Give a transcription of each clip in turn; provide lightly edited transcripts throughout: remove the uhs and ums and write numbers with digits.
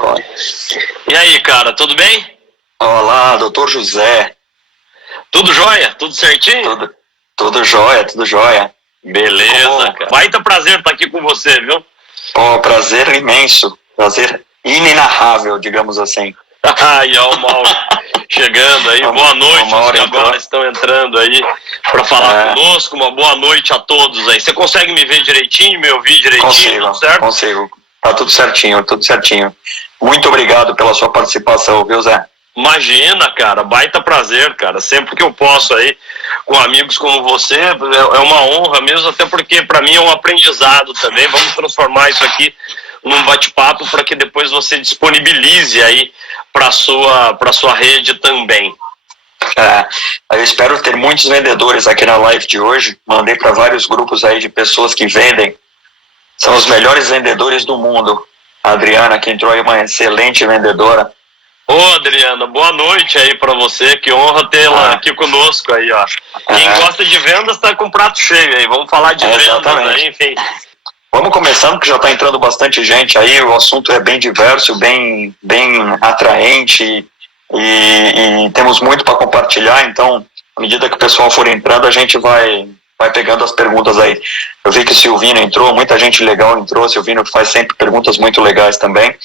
agora. E aí, cara, tudo bem? Olá, doutor José. Tudo jóia? Tudo certinho? Tudo jóia, tudo jóia. Beleza, cara. Baita prazer estar aqui com você, viu? Pô, prazer imenso. Prazer inenarrável, digamos assim. Ai, ó, o Mauro chegando aí. Boa noite, os que agora estão entrando aí para falar conosco. Uma boa noite a todos aí. Você consegue me ver direitinho, me ouvir direitinho? Tudo certo? Consigo. Tá tudo certinho, tudo certinho. Muito obrigado pela sua participação, viu, Zé? Imagina, cara, baita prazer, cara. Sempre que eu posso aí, com amigos como você, é uma honra mesmo, até porque para mim é um aprendizado também. Vamos transformar isso aqui num bate-papo para que depois você disponibilize aí para sua rede também. Eu espero ter muitos vendedores aqui na live de hoje. Mandei para vários grupos aí de pessoas que vendem. São os melhores vendedores do mundo. A Adriana, que entrou aí, uma excelente vendedora. Ô, Adriana, boa noite aí pra você, que honra tê-la aqui conosco aí, ó. Quem gosta de vendas tá com o prato cheio aí, vamos falar de vendas aí, enfim. Vamos começando, que já tá entrando bastante gente aí, o assunto é bem diverso, bem atraente e temos muito para compartilhar, então, à medida que o pessoal for entrando, a gente vai pegando as perguntas aí. Eu vi que o Silvino entrou, muita gente legal entrou, o Silvino faz sempre perguntas muito legais também.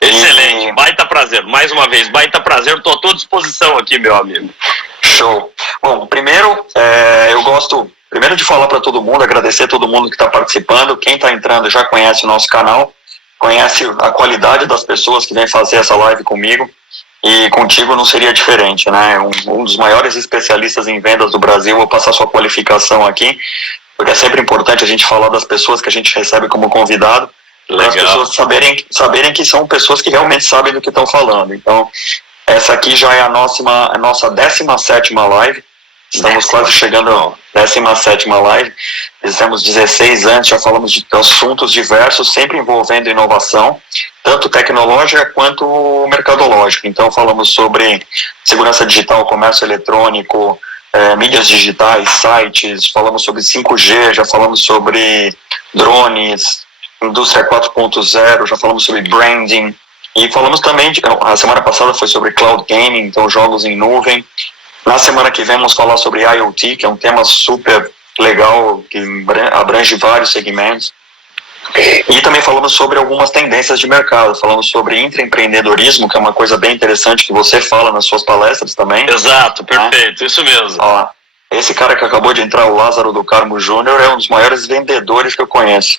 Excelente, baita prazer, mais uma vez, baita prazer, estou à tua disposição aqui, meu amigo. Show. Bom, primeiro, eu gosto de falar para todo mundo, agradecer a todo mundo que está participando. Quem está entrando já conhece o nosso canal, conhece a qualidade das pessoas que vêm fazer essa live comigo, e contigo não seria diferente, né? Um dos maiores especialistas em vendas do Brasil. Vou passar sua qualificação aqui, porque é sempre importante a gente falar das pessoas que a gente recebe como convidado, para as pessoas saberem que são pessoas que realmente sabem do que estão falando. Então, essa aqui já é a nossa 17ª live. Estamos quase chegando à 17ª live. Fizemos 16 antes, já falamos de assuntos diversos, sempre envolvendo inovação, tanto tecnológica quanto mercadológica. Então, falamos sobre segurança digital, comércio eletrônico, mídias digitais, sites, falamos sobre 5G, já falamos sobre drones, indústria 4.0, já falamos sobre branding, e falamos também, a semana passada foi sobre cloud gaming, então jogos em nuvem. Na semana que vem vamos falar sobre IoT, que é um tema super legal, que abrange vários segmentos. E também falamos sobre algumas tendências de mercado, falamos sobre intraempreendedorismo, que é uma coisa bem interessante que você fala nas suas palestras também. Exato, perfeito, isso mesmo. Ó, esse cara que acabou de entrar, o Lázaro do Carmo Júnior, é um dos maiores vendedores que eu conheço.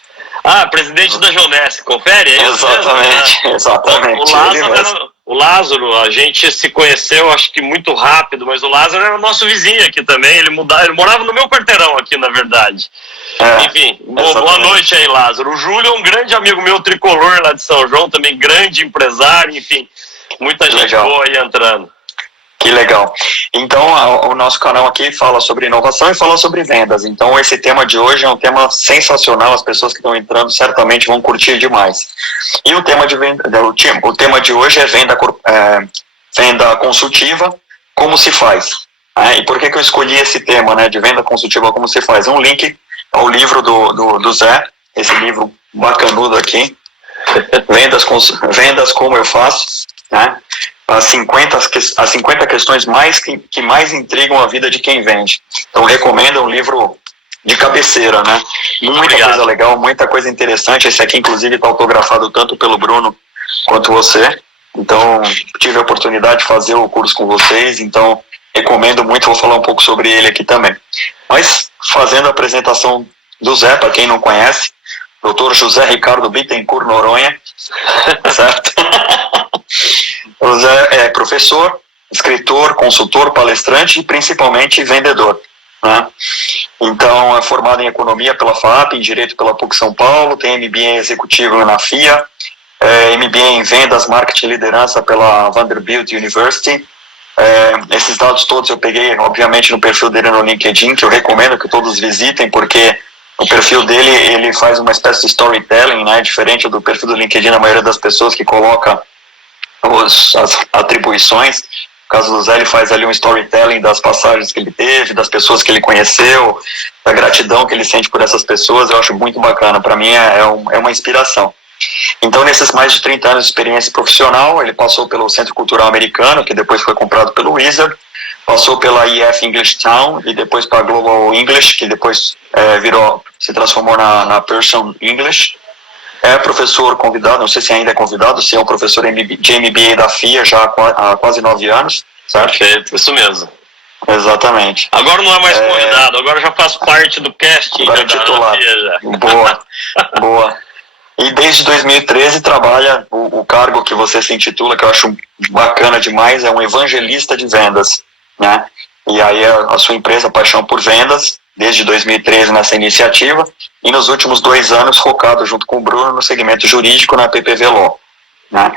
Presidente da Jonesp, confere? É isso exatamente, mesmo, né? Exatamente. O Lázaro, a gente se conheceu, acho que muito rápido, mas o Lázaro era nosso vizinho aqui também, ele morava no meu quarteirão aqui, na verdade. Enfim, boa noite aí, Lázaro. O Júlio é um grande amigo meu, tricolor lá de São João, também grande empresário, enfim, muita gente boa aí entrando. Que legal. Então, o nosso canal aqui fala sobre inovação e fala sobre vendas. Então, esse tema de hoje é um tema sensacional. As pessoas que estão entrando certamente vão curtir demais. E o tema de hoje é venda consultiva, como se faz. E por que eu escolhi esse tema, né, de venda consultiva, como se faz? Um link ao livro do Zé, esse livro bacanudo aqui, Vendas Como Eu Faço, né? As 50 questões que mais intrigam a vida de quem vende. Então, recomendo, um livro de cabeceira, né? Muita coisa legal, muita coisa interessante. Esse aqui, inclusive, está autografado tanto pelo Bruno quanto você. Então, tive a oportunidade de fazer o curso com vocês, então, recomendo muito. Vou falar um pouco sobre ele aqui também. Mas, fazendo a apresentação do Zé, para quem não conhece, Dr. José Ricardo Bittencourt Noronha, certo? O Zé é professor, escritor, consultor, palestrante e principalmente vendedor, né? Então, é formado em economia pela FAP, em direito pela PUC São Paulo, tem MBA executivo na FIA, MBA em vendas, marketing e liderança pela Vanderbilt University. Esses dados todos eu peguei, obviamente, no perfil dele no LinkedIn, que eu recomendo que todos visitem, porque o perfil dele, ele faz uma espécie de storytelling, né? Diferente do perfil do LinkedIn, a maioria das pessoas que coloca as atribuições. No caso do Zé, ele faz ali um storytelling das passagens que ele teve, das pessoas que ele conheceu, da gratidão que ele sente por essas pessoas. Eu acho muito bacana, para mim é uma inspiração. Então, nesses mais de 30 anos de experiência profissional, ele passou pelo Centro Cultural Americano, que depois foi comprado pelo Wizard, passou pela EF English Town e depois para a Global English, que depois se transformou na Pearson English. É professor convidado, não sei se ainda é convidado, se é um professor de MBA da FIA já há quase 9 anos, certo? Perfeito, isso mesmo. Exatamente. Agora não é mais convidado, agora já faz parte do casting. Agora é titular. Boa, boa. E desde 2013 trabalha o cargo que você se intitula, que eu acho bacana demais, é um evangelista de vendas, né? E aí a sua empresa Paixão por Vendas, desde 2013 nessa iniciativa, e nos últimos 2 anos focado junto com o Bruno no segmento jurídico na PPV Law, né?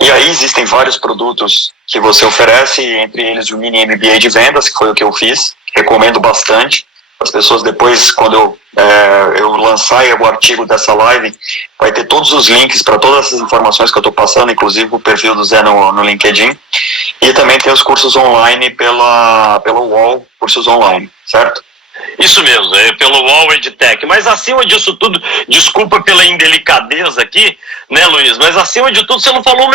E aí existem vários produtos que você oferece, entre eles o Mini MBA de Vendas, que foi o que eu fiz, recomendo bastante. As pessoas depois, quando eu lançar o artigo dessa live, vai ter todos os links para todas essas informações que eu estou passando, inclusive o perfil do Zé no LinkedIn, e também tem os cursos online pelo UOL, cursos online, certo? Isso mesmo, pelo UOL EdTech. Mas acima disso tudo, desculpa pela indelicadeza aqui, né, Luiz? Mas acima de tudo, você não falou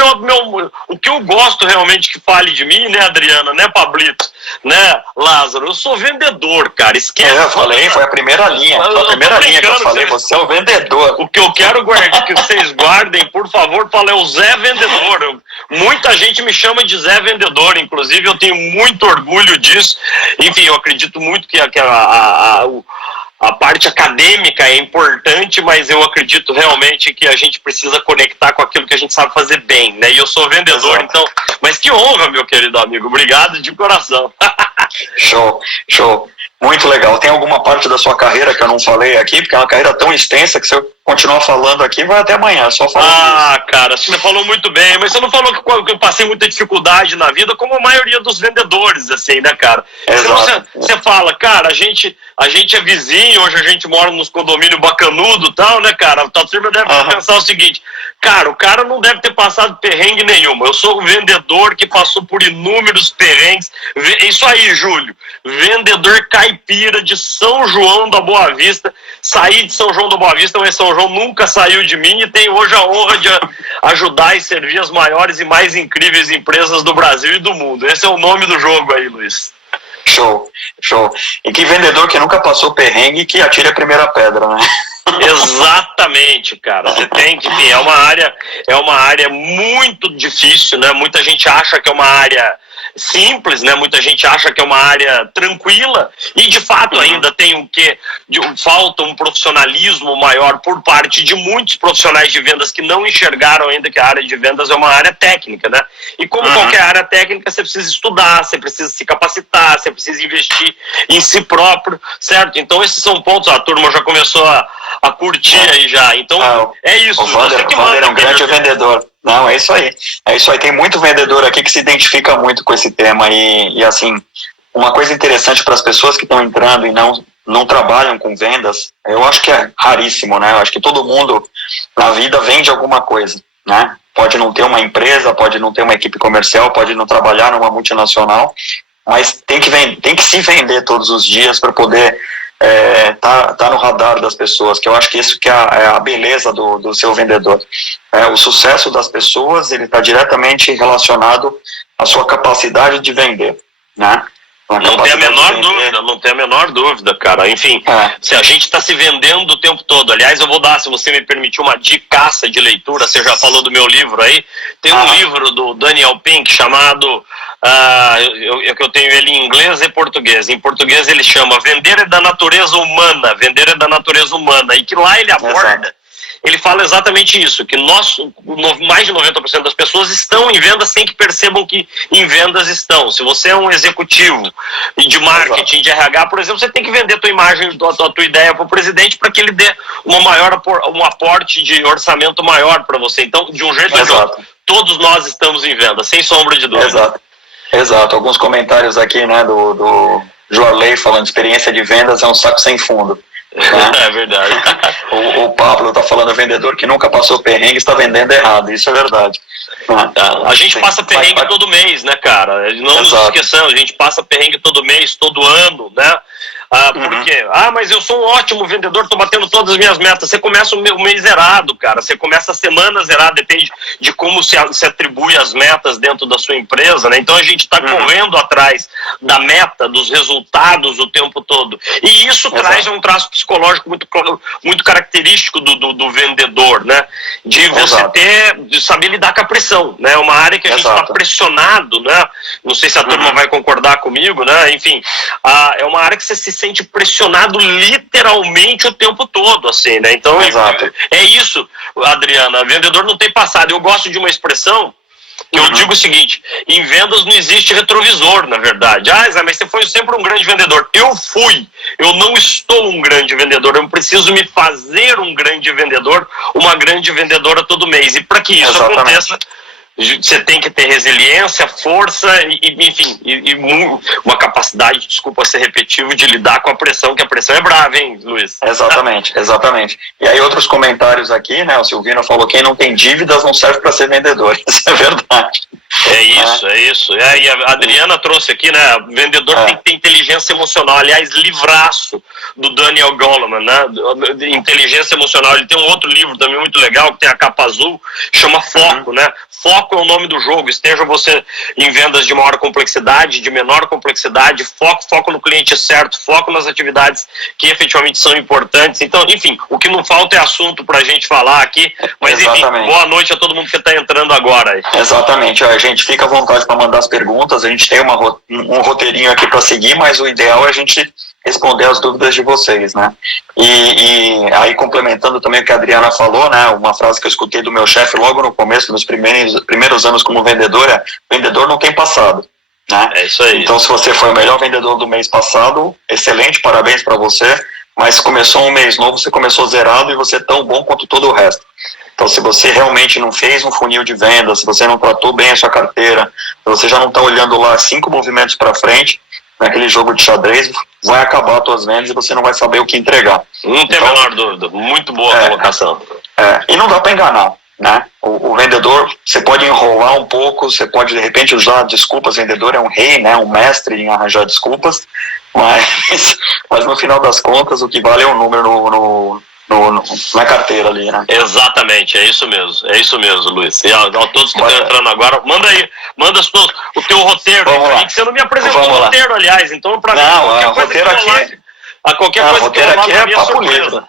o que eu gosto realmente que fale de mim, né, Adriana, né, Pablito, né, Lázaro? Eu sou vendedor, cara, esquece. Eu falei, foi a primeira linha. Foi a primeira linha que eu falei, você é o vendedor. O que eu quero que vocês guardem, por favor, é o Zé Vendedor. Muita gente me chama de Zé Vendedor, inclusive eu tenho muito orgulho disso. Enfim, eu acredito muito que a parte acadêmica é importante, mas eu acredito realmente que a gente precisa conectar com aquilo que a gente sabe fazer bem, né? E eu sou vendedor, exato. Então... Mas que honra, meu querido amigo. Obrigado de coração. Show. Muito legal. Tem alguma parte da sua carreira que eu não falei aqui? Porque é uma carreira tão extensa que se eu continuar falando aqui, vai até amanhã, só falando isso. Cara, você falou muito bem, mas você não falou que eu passei muita dificuldade na vida, como a maioria dos vendedores, assim, né, cara? Exato. Você fala, cara, a gente é vizinho, hoje a gente mora nos condomínios bacanudo e tal, né, cara? A tua turma deve pensar o seguinte, cara, o cara não deve ter passado perrengue nenhuma. Eu sou um vendedor que passou por inúmeros perrengues. Isso aí, Júlio. Vendedor caipira de São João da Boa Vista. Saí de São João da Boa Vista, mas São João nunca saiu de mim e tenho hoje a honra de ajudar e servir as maiores e mais incríveis empresas do Brasil e do mundo. Esse é o nome do jogo aí, Luiz. Show. E que vendedor que nunca passou perrengue que atire a primeira pedra, né? Exatamente, cara. Você tem que, enfim, é uma área muito difícil, né? Muita gente acha que é uma área simples, né? Muita gente acha que é uma área tranquila e de fato ainda tem falta um profissionalismo maior por parte de muitos profissionais de vendas que não enxergaram ainda que a área de vendas é uma área técnica, né? E como qualquer área técnica, você precisa estudar, você precisa se capacitar, você precisa investir em si próprio, certo? Então esses são pontos, a turma já começou a curtir aí já, então é isso. O Vander é um grande vendedor. Não, é isso aí. Tem muito vendedor aqui que se identifica muito com esse tema e assim, uma coisa interessante para as pessoas que estão entrando e não trabalham com vendas, eu acho que é raríssimo, né? Eu acho que todo mundo na vida vende alguma coisa, né? Pode não ter uma empresa, pode não ter uma equipe comercial, pode não trabalhar numa multinacional, mas tem que se vender todos os dias para poder tá no radar das pessoas, que eu acho que isso que é a beleza do seu vendedor. O sucesso das pessoas, ele está diretamente relacionado à sua capacidade de vender, né? Não tem a menor dúvida, cara. Enfim, se a gente está se vendendo o tempo todo. Aliás, eu vou dar, se você me permitir, uma dicaça de leitura. Você já falou do meu livro aí. Tem um livro do Daniel Pink chamado, eu tenho ele em inglês e português. Em português ele chama Vender é da Natureza Humana. Vender é da Natureza Humana. E que lá ele aborda... Ele fala exatamente isso, que mais de 90% das pessoas estão em vendas sem que percebam que em vendas estão. Se você é um executivo de marketing, de RH, por exemplo, você tem que vender a tua imagem, a tua ideia para o presidente para que ele dê um aporte de orçamento maior para você. Então, de um jeito ou de outro, todos nós estamos em venda, sem sombra de dúvida. Exato. Alguns comentários aqui, né, do Joarley falando experiência de vendas é um saco sem fundo. É verdade. O Pablo está falando, vendedor que nunca passou perrengue está vendendo errado, isso é verdade. A gente passa perrengue todo mês, né, cara? Não nos esqueçamos, a gente passa perrengue todo mês, todo ano, né? Por quê? Mas eu sou um ótimo vendedor, estou batendo todas as minhas metas. Você começa o mês zerado, cara. Você começa a semana zerada, depende de como se atribui as metas dentro da sua empresa, né? Então a gente está correndo atrás da meta, dos resultados o tempo todo. E isso traz um traço psicológico muito característico do vendedor, né? De você de saber lidar com a pressão, né? Uma área que a gente está pressionado, né? Não sei se a turma vai concordar comigo, né? Enfim, é uma área que você se sente pressionado literalmente o tempo todo, assim, né? Então, é isso, Adriana. Vendedor não tem passado. Eu gosto de uma expressão que eu digo o seguinte: em vendas não existe retrovisor, na verdade. Zé, mas você foi sempre um grande vendedor. Eu não estou um grande vendedor. Eu preciso me fazer um grande vendedor, uma grande vendedora todo mês. E para que isso aconteça, você tem que ter resiliência, força e uma capacidade, desculpa ser repetitivo, de lidar com a pressão, que a pressão é brava, hein, Luiz? Exatamente. E aí outros comentários aqui, né? O Silvino falou: quem não tem dívidas não serve para ser vendedor. Isso é verdade. É isso. E a Adriana trouxe aqui, né? Vendedor tem que ter inteligência emocional. Aliás, livraço do Daniel Goleman, né? Inteligência emocional. Ele tem um outro livro também muito legal, que tem a capa azul, chama Foco, né? Foco é o nome do jogo. Esteja você em vendas de maior complexidade, de menor complexidade, foco no cliente certo, foco nas atividades que efetivamente são importantes. Então, enfim, o que não falta é assunto pra gente falar aqui. Mas, enfim, boa noite a todo mundo que está entrando agora. Exatamente. A gente fica à vontade para mandar as perguntas. A gente tem um roteirinho aqui para seguir, mas o ideal é a gente responder as dúvidas de vocês, né? E aí, complementando também o que a Adriana falou, né? Uma frase que eu escutei do meu chefe logo no começo, nos primeiros anos como vendedor, vendedor não tem passado, né? É isso aí. Então, se você foi o melhor vendedor do mês passado, excelente, parabéns para você. Mas começou um mês novo, você começou zerado e você é tão bom quanto todo o resto. Então, se você realmente não fez um funil de vendas, se você não tratou bem a sua carteira, se você já não está olhando lá 5 movimentos para frente, naquele jogo de xadrez, vai acabar as suas vendas e você não vai saber o que entregar. Não tem a menor dúvida. Muito boa a colocação. E não dá para enganar, né? O vendedor, você pode enrolar um pouco, você pode, de repente, usar desculpas. O vendedor é um rei, né? Um mestre em arranjar desculpas, mas no final das contas, o que vale é o número na carteira ali, né? Exatamente, é isso mesmo, Luiz. E a todos que estão entrando agora, manda o teu roteiro. Você não me apresentou o roteiro, aliás, então para mim, qualquer coisa que eu aqui é papo livre.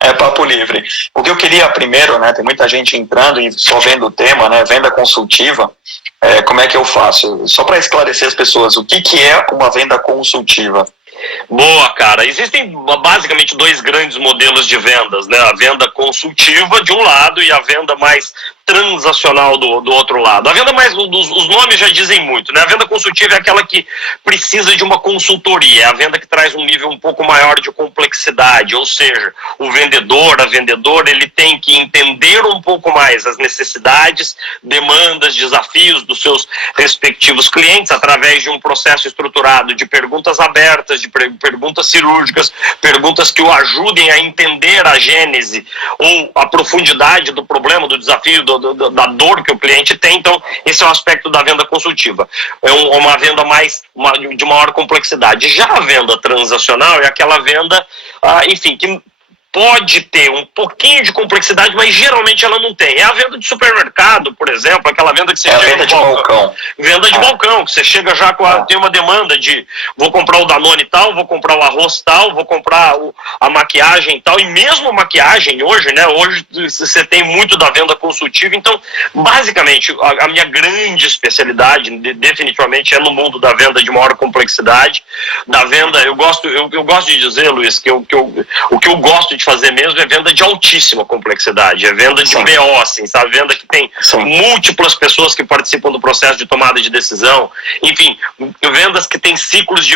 É papo livre. O que eu queria primeiro, né, tem muita gente entrando e só vendo o tema, né, venda consultiva, como é que eu faço? Só para esclarecer as pessoas, o que é uma venda consultiva? Boa, cara. Existem basicamente 2 grandes modelos de vendas, né? A venda consultiva de um lado e a venda mais transacional do outro lado. A venda mais, os nomes já dizem muito, né? A venda consultiva é aquela que precisa de uma consultoria, é a venda que traz um nível um pouco maior de complexidade, ou seja, o vendedor, a vendedora, ele tem que entender um pouco mais as necessidades, demandas, desafios dos seus respectivos clientes através de um processo estruturado de perguntas abertas, de perguntas cirúrgicas, perguntas que o ajudem a entender a gênese ou a profundidade do problema, do desafio, da dor que o cliente tem. Então, esse é o aspecto da venda consultiva. É uma venda de maior complexidade. Já a venda transacional é aquela venda, enfim, que pode ter um pouquinho de complexidade, mas geralmente ela não tem. É a venda de supermercado, por exemplo, aquela venda que você chega venda de balcão. Venda de balcão, que você chega já tem uma demanda de vou comprar o Danone tal, vou comprar o arroz tal, vou comprar a maquiagem tal, e mesmo a maquiagem hoje, né? Hoje você tem muito da venda consultiva. Então, basicamente, a minha grande especialidade definitivamente é no mundo da venda de maior complexidade. Da venda, eu gosto de dizer, Luiz, que o que eu gosto de fazer mesmo é venda de altíssima complexidade, é venda de BO, assim, sabe? Venda que tem múltiplas pessoas que participam do processo de tomada de decisão, enfim, vendas que tem ciclos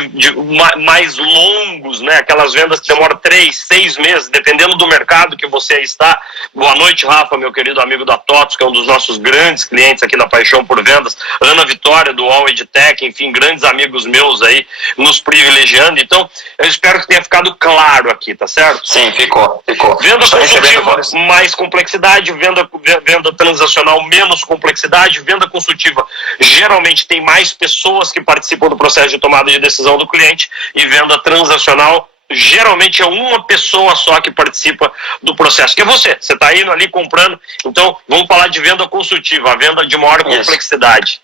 mais longos, né? Aquelas vendas que demoram 3, 6 meses, dependendo do mercado que você está. Boa noite, Rafa, meu querido amigo da TOTOS, que é um dos nossos grandes clientes aqui na Paixão por Vendas, Ana Vitória, do All EdTech, enfim, grandes amigos meus aí, nos privilegiando. Então, eu espero que tenha ficado claro aqui, tá certo? Sim, ficou. Ficou. Venda consultiva, mais complexidade, venda transacional, menos complexidade, venda consultiva, geralmente tem mais pessoas que participam do processo de tomada de decisão do cliente, e venda transacional, geralmente é uma pessoa só que participa do processo, que é você está indo ali comprando. Então, vamos falar de venda consultiva, a venda de maior complexidade.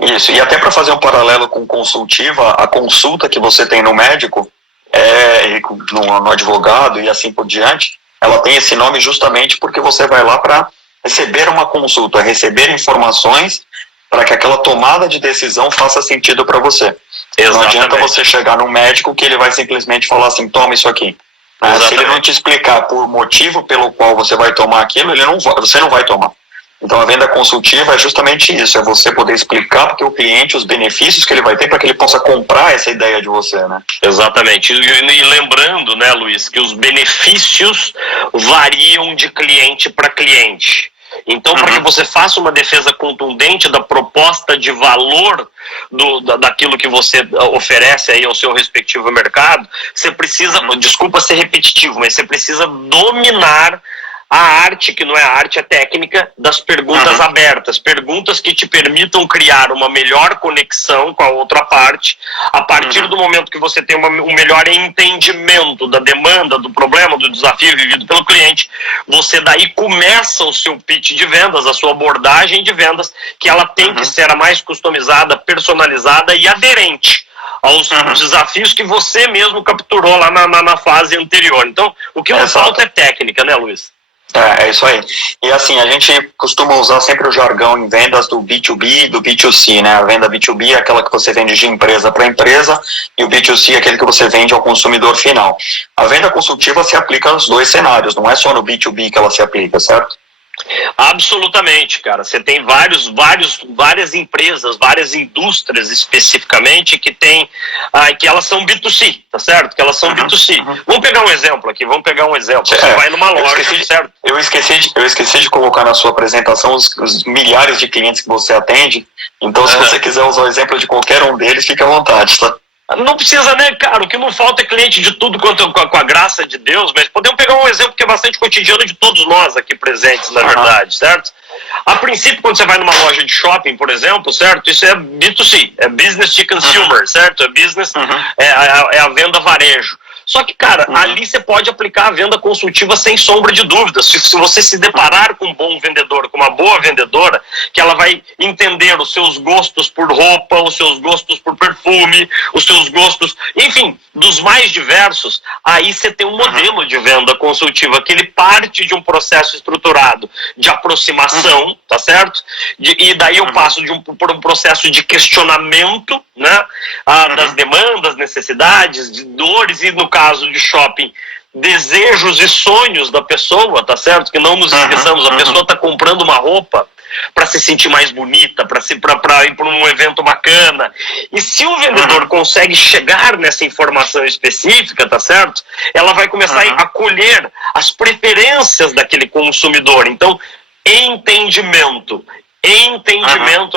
Isso, e até para fazer um paralelo com consultiva, a consulta que você tem no médico, no advogado e assim por diante, ela tem esse nome justamente porque você vai lá para receber uma consulta, receber informações para que aquela tomada de decisão faça sentido para você. Exatamente. Não adianta você chegar num médico que ele vai simplesmente falar assim, toma isso aqui. Se ele não te explicar por motivo pelo qual você vai tomar aquilo, você não vai tomar. Então a venda consultiva é justamente isso, é você poder explicar para o teu cliente os benefícios que ele vai ter para que ele possa comprar essa ideia de você, né? Exatamente. E lembrando, né, Luiz, que os benefícios variam de cliente para cliente. Então, para que você faça uma defesa contundente da proposta de valor daquilo que você oferece aí ao seu respectivo mercado, você precisa, desculpa ser repetitivo, mas você precisa dominar a arte, que não é a arte, é técnica, das perguntas abertas. Perguntas que te permitam criar uma melhor conexão com a outra parte. A partir do momento que você tem um melhor entendimento da demanda, do problema, do desafio vivido pelo cliente, você daí começa o seu pitch de vendas, a sua abordagem de vendas, que ela tem que ser a mais customizada, personalizada e aderente aos desafios que você mesmo capturou lá na fase anterior. Então, o que não falta é técnica, né, Luiz? É isso aí. E assim, a gente costuma usar sempre o jargão em vendas do B2B e do B2C, né? A venda B2B é aquela que você vende de empresa para empresa, e o B2C é aquele que você vende ao consumidor final. A venda consultiva se aplica nos dois cenários, não é só no B2B que ela se aplica, certo? Absolutamente, cara. Você tem várias empresas, várias indústrias especificamente que tem, que elas são B2C, tá certo? Que elas são B2C. Vamos pegar um exemplo aqui, Você vai numa loja, certo? Eu esqueci de colocar na sua apresentação os milhares de clientes que você atende, então se você quiser usar o exemplo de qualquer um deles, fique à vontade, tá? Não precisa, né, cara? O que não falta é cliente de tudo quanto com a graça de Deus, mas podemos pegar um exemplo que é bastante cotidiano de todos nós aqui presentes, na verdade, certo? A princípio, quando você vai numa loja de shopping, por exemplo, certo? Isso é B2C, é business to consumer, certo? É business, é a venda varejo. Só que, cara, ali você pode aplicar a venda consultiva sem sombra de dúvidas. Se você se deparar com um bom vendedor, com uma boa vendedora, que ela vai entender os seus gostos por roupa, os seus gostos por perfume, os seus gostos, enfim, dos mais diversos, aí você tem um modelo de venda consultiva que ele parte de um processo estruturado de aproximação, tá certo? E daí eu passo por um processo de questionamento, né? Das demandas, necessidades, de dores, e no caso de shopping, desejos e sonhos da pessoa, tá certo? Que não nos esqueçamos, a pessoa está comprando uma roupa para se sentir mais bonita, para ir para um evento bacana. E se o vendedor consegue chegar nessa informação específica, tá certo? Ela vai começar a colher as preferências daquele consumidor. Então, entendimento.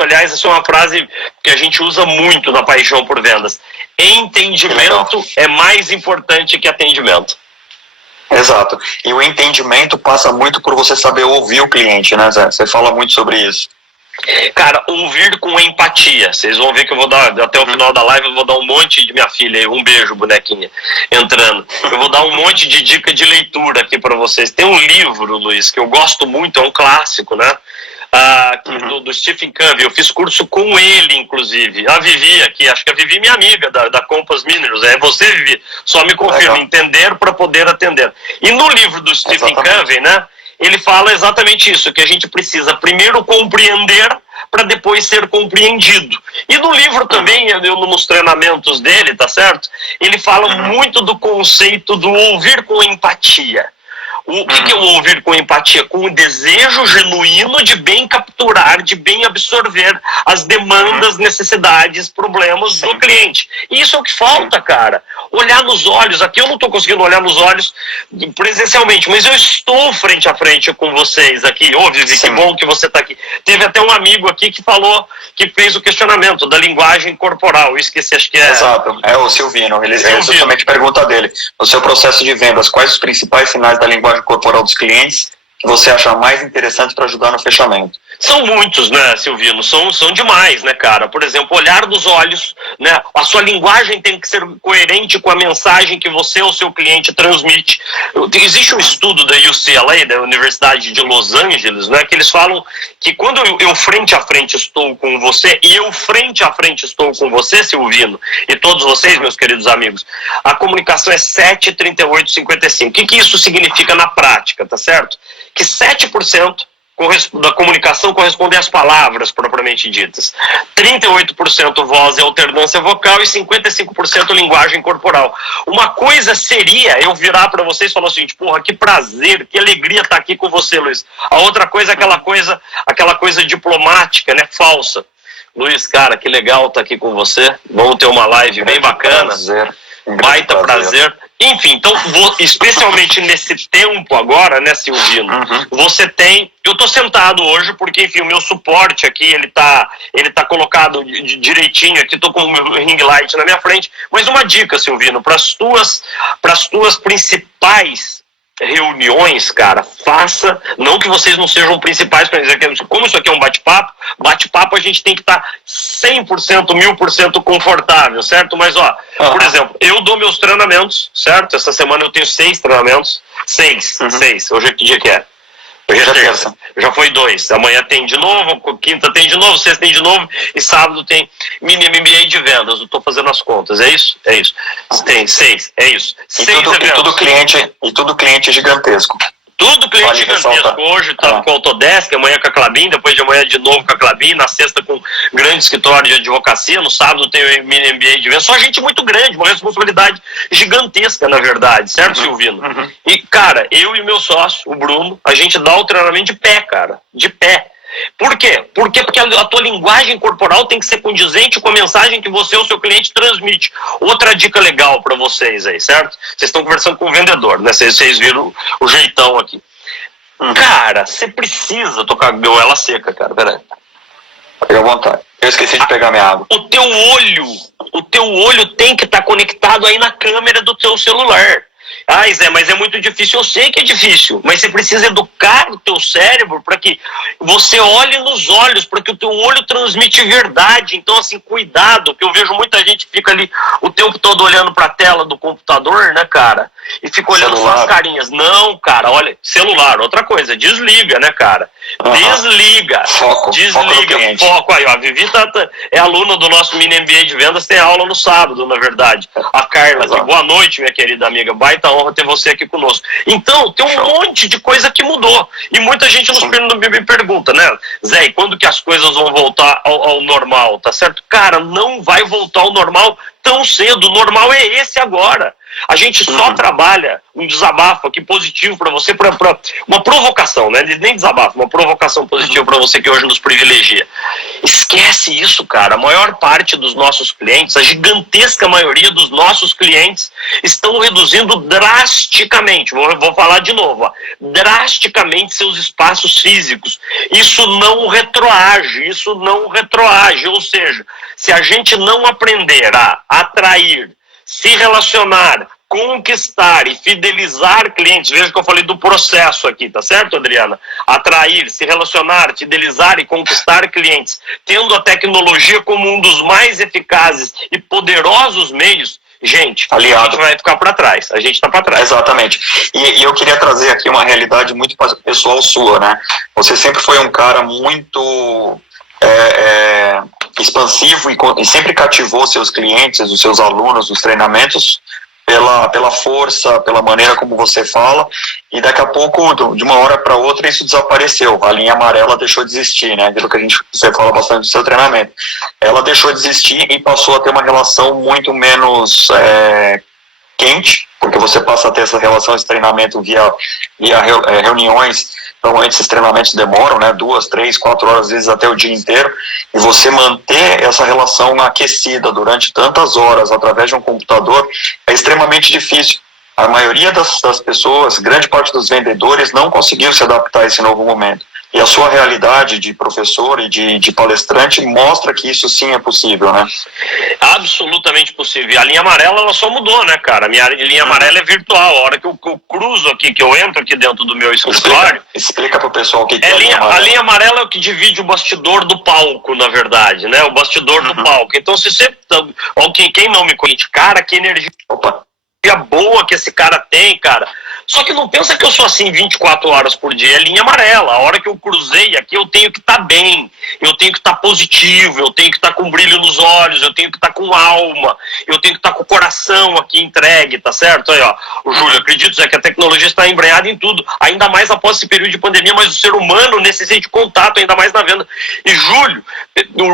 Aliás, essa é uma frase que a gente usa muito na Paixão por Vendas. Entendimento é mais importante que atendimento. Exato. E o entendimento passa muito por você saber ouvir o cliente, né, Zé? Você fala muito sobre isso. Cara, ouvir com empatia. Vocês vão ver que eu vou dar, até o final da live, eu vou dar um monte de minha filha, um beijo, bonequinha, entrando. Eu vou dar um monte de dica de leitura aqui para vocês. Tem um livro, Luiz, que eu gosto muito, é um clássico, né? Do Stephen Covey. Eu fiz curso com ele, inclusive. A Vivi aqui, acho que a Vivi é minha amiga da Compass Minerals. É você, Vivi. Só me confirma, entender para poder atender. E no livro do Stephen Covey, né? Ele fala exatamente isso, que a gente precisa primeiro compreender para depois ser compreendido. E no livro também, nos treinamentos dele, tá certo? Ele fala muito do conceito do ouvir com empatia. O que é o ouvir com empatia? Com o desejo genuíno de bem capturar, de bem absorver as demandas, necessidades, problemas do cliente. E isso é o que falta, cara. olhar nos olhos. Aqui eu não estou conseguindo olhar nos olhos presencialmente, mas eu estou frente a frente com vocês aqui. Ô, Vivi, que bom que você está aqui. Teve até um amigo aqui que falou, que fez o questionamento da linguagem corporal. Eu esqueci, acho que é... Exato, é o Silvino. Ele justamente pergunta dele, no seu processo de vendas, quais os principais sinais da linguagem corporal dos clientes que você acha mais interessante para ajudar no fechamento? São muitos, né, Silvino? São demais, né, cara? Por exemplo, olhar nos olhos, né? A sua linguagem tem que ser coerente com a mensagem que você ou seu cliente transmite. Existe um estudo da UCLA, da Universidade de Los Angeles, né, que eles falam que quando eu frente a frente estou com você, e eu frente a frente estou com você, Silvino, e todos vocês, meus queridos amigos, a comunicação é 7,38,55. O que isso significa na prática, tá certo? Que 7% da comunicação corresponde às palavras propriamente ditas. 38% voz e alternância vocal e 55% linguagem corporal. Uma coisa seria eu virar para vocês e falar o seguinte: porra, que prazer, que alegria estar aqui com você, Luiz. A outra coisa é aquela coisa diplomática, né, falsa. Luiz, cara, que legal estar aqui com você. Vamos ter uma live bem bacana. Baita prazer. Enfim, então, especialmente nesse tempo agora, né, Silvino, você tem... Eu tô sentado hoje porque, enfim, o meu suporte aqui, ele tá colocado direitinho aqui, tô com o meu ring light na minha frente. Mas uma dica, Silvino, para as tuas principais reuniões, cara, faça, não que vocês não sejam principais, como isso aqui é um bate-papo a gente tem que estar 100%, 1000% confortável, certo? Mas, ó, por exemplo, eu dou meus treinamentos, certo? Essa semana eu tenho 6 treinamentos, 6, hoje que dia que é? Hoje é terça. Já foi 2. Amanhã tem de novo, quinta tem de novo, sexta tem de novo e sábado tem mini MBA de vendas. Eu tô fazendo as contas, é isso? É isso. Tem 6, é isso. E tudo cliente gigantesco. Tudo cliente gigantesco. Hoje tá com a Autodesk, amanhã com a Klabin, depois de amanhã de novo com a Klabin, na sexta com grande escritório de advocacia, no sábado tem o mini MBA de vendas. Só gente muito grande, uma responsabilidade gigantesca, na verdade, certo, Silvino? E, cara, eu e meu sócio, o Bruno, a gente dá o treinamento de pé, cara, de pé. Por quê? Porque a tua linguagem corporal tem que ser condizente com a mensagem que você ou seu cliente transmite. Outra dica legal para vocês aí, certo? Vocês estão conversando com o vendedor, né? Vocês viram o jeitão aqui. Cara, você precisa tocar goela seca, cara. Peraí. Fique à vontade. Eu esqueci de pegar minha água. O teu olho tem que estar conectado aí na câmera do teu celular. Ah, Zé, mas é muito difícil. Eu sei que é difícil, mas você precisa educar o teu cérebro para que você olhe nos olhos, para que o teu olho transmite verdade. Então, assim, cuidado, que eu vejo muita gente que fica ali o tempo todo olhando para a tela do computador, né, cara? E fica olhando só as carinhas. Não, cara, olha, celular, outra coisa, desliga, né, cara? Desliga. Desliga. Foco aí, ó. A Vivi é aluna do nosso mini MBA de vendas, tem aula no sábado, na verdade. A Carla aqui, boa noite, minha querida amiga. Baita honra ter você aqui conosco. Então, tem um monte de coisa que mudou. E muita gente me pergunta, né, Zé, quando que as coisas vão voltar ao normal, tá certo? Cara, não vai voltar ao normal tão cedo. O normal é esse agora. A gente só trabalha um desabafo aqui positivo para você, para uma provocação, né? Nem desabafo, uma provocação positiva para você que hoje nos privilegia. Esquece isso, cara. A maior parte dos nossos clientes, a gigantesca maioria dos nossos clientes estão reduzindo drasticamente, vou falar de novo, ó, drasticamente seus espaços físicos. Isso não retroage, ou seja, se a gente não aprender a atrair, se relacionar, conquistar e fidelizar clientes, veja que eu falei do processo aqui, tá certo, Adriana? Atrair, se relacionar, fidelizar e conquistar clientes, tendo a tecnologia como um dos mais eficazes e poderosos meios, gente, aliado, a gente vai ficar para trás, a gente está para trás. Exatamente. E eu queria trazer aqui uma realidade muito pessoal sua, né? Você sempre foi um cara muito expansivo e sempre cativou seus clientes, os seus alunos, os treinamentos, pela força, pela maneira como você fala, e daqui a pouco, de uma hora para outra, isso desapareceu. A linha amarela deixou de existir, né? Aquilo que você fala bastante do seu treinamento. Ela deixou de existir e passou a ter uma relação muito menos quente, porque você passa a ter essa relação, esse treinamento via reuniões. Normalmente esses treinamentos demoram, né, 2, 3, 4 horas, às vezes até o dia inteiro, e você manter essa relação aquecida durante tantas horas através de um computador é extremamente difícil. A maioria das pessoas, grande parte dos vendedores não conseguiu se adaptar a esse novo momento. E a sua realidade de professor e de palestrante mostra que isso sim é possível, né? Absolutamente possível. E a linha amarela, ela só mudou, né, cara? A minha linha amarela é virtual. A hora que eu cruzo aqui, que eu entro aqui dentro do meu escritório... Explica pro pessoal o que é a linha amarela. A linha amarela é o que divide o bastidor do palco, na verdade, né? O bastidor do palco. Então, se você... Quem não me conhece, cara, que energia... boa que esse cara tem, cara. Só que não pensa que eu sou assim 24 horas por dia, é linha amarela. A hora que eu cruzei aqui, eu tenho que estar bem, eu tenho que estar positivo, eu tenho que estar com brilho nos olhos, eu tenho que estar com alma, eu tenho que estar com o coração aqui entregue, tá certo? Aí, ó, o Júlio, acredito, Zé, que a tecnologia está embrenhada em tudo, ainda mais após esse período de pandemia, mas o ser humano necessita de contato, ainda mais na venda. E Júlio,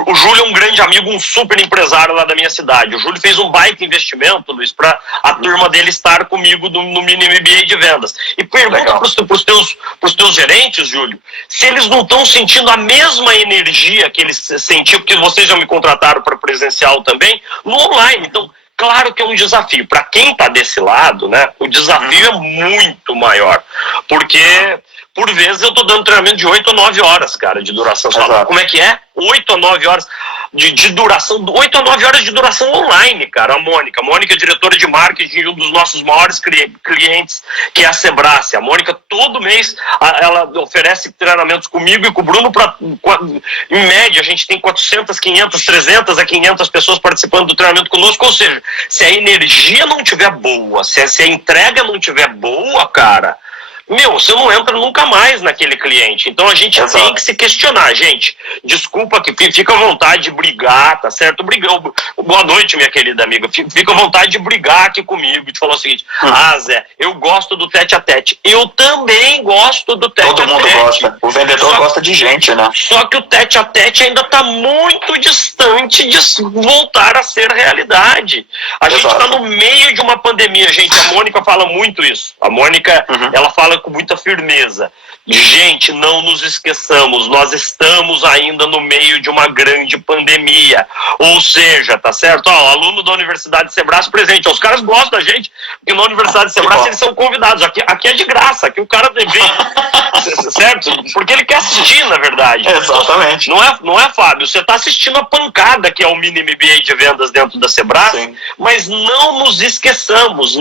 o Júlio é um grande amigo, um super empresário lá da minha cidade. O Júlio fez um baita investimento, Luiz, para a turma dele estar comigo no Mini MBA de vendas. E pergunta para os teus gerentes, Júlio, se eles não estão sentindo a mesma energia que eles sentiam, porque vocês já me contrataram para presencial também, no online. Então, claro que é um desafio. Para quem está desse lado, né, o desafio é muito maior. Porque, por vezes, eu estou dando treinamento de 8 a 9 horas, cara, de duração. Como é que é? 8 a 9 horas de duração, 8 a 9 horas de duração online, cara. A Mônica é diretora de marketing de um dos nossos maiores clientes, que é a Sebrae. A Mônica, todo mês, ela oferece treinamentos comigo e com o Bruno. Em média, a gente tem 400, 500, 300 a 500 pessoas participando do treinamento conosco. Ou seja, se a energia não tiver boa, se a entrega não tiver boa, cara, você não entra nunca mais naquele cliente. Então a gente tem que se questionar, gente. Desculpa que fica à vontade de brigar, tá certo? Boa noite, minha querida amiga. Fica à vontade de brigar aqui comigo, de falar o seguinte: Zé, eu gosto do tete a tete. Eu também gosto do tete a tete. Todo mundo gosta. O vendedor gosta de gente, né? Só que o tete a tete ainda está muito distante de voltar a ser realidade. A gente está no meio de uma pandemia, gente. A Mônica fala muito isso. A Mônica, ela fala com muita firmeza. Gente, não nos esqueçamos, nós estamos ainda no meio de uma grande pandemia. Ou seja, tá certo? Aluno da Universidade Sebrae presente. Os caras gostam da gente, porque na Universidade Sebrae eles são convidados. Aqui é de graça, aqui o cara vem, certo? Porque ele quer assistir, na verdade. Exatamente. Não é, Fábio? Você está assistindo a pancada que é o Mini MBA de vendas dentro da Sebrae, mas não nos esqueçamos,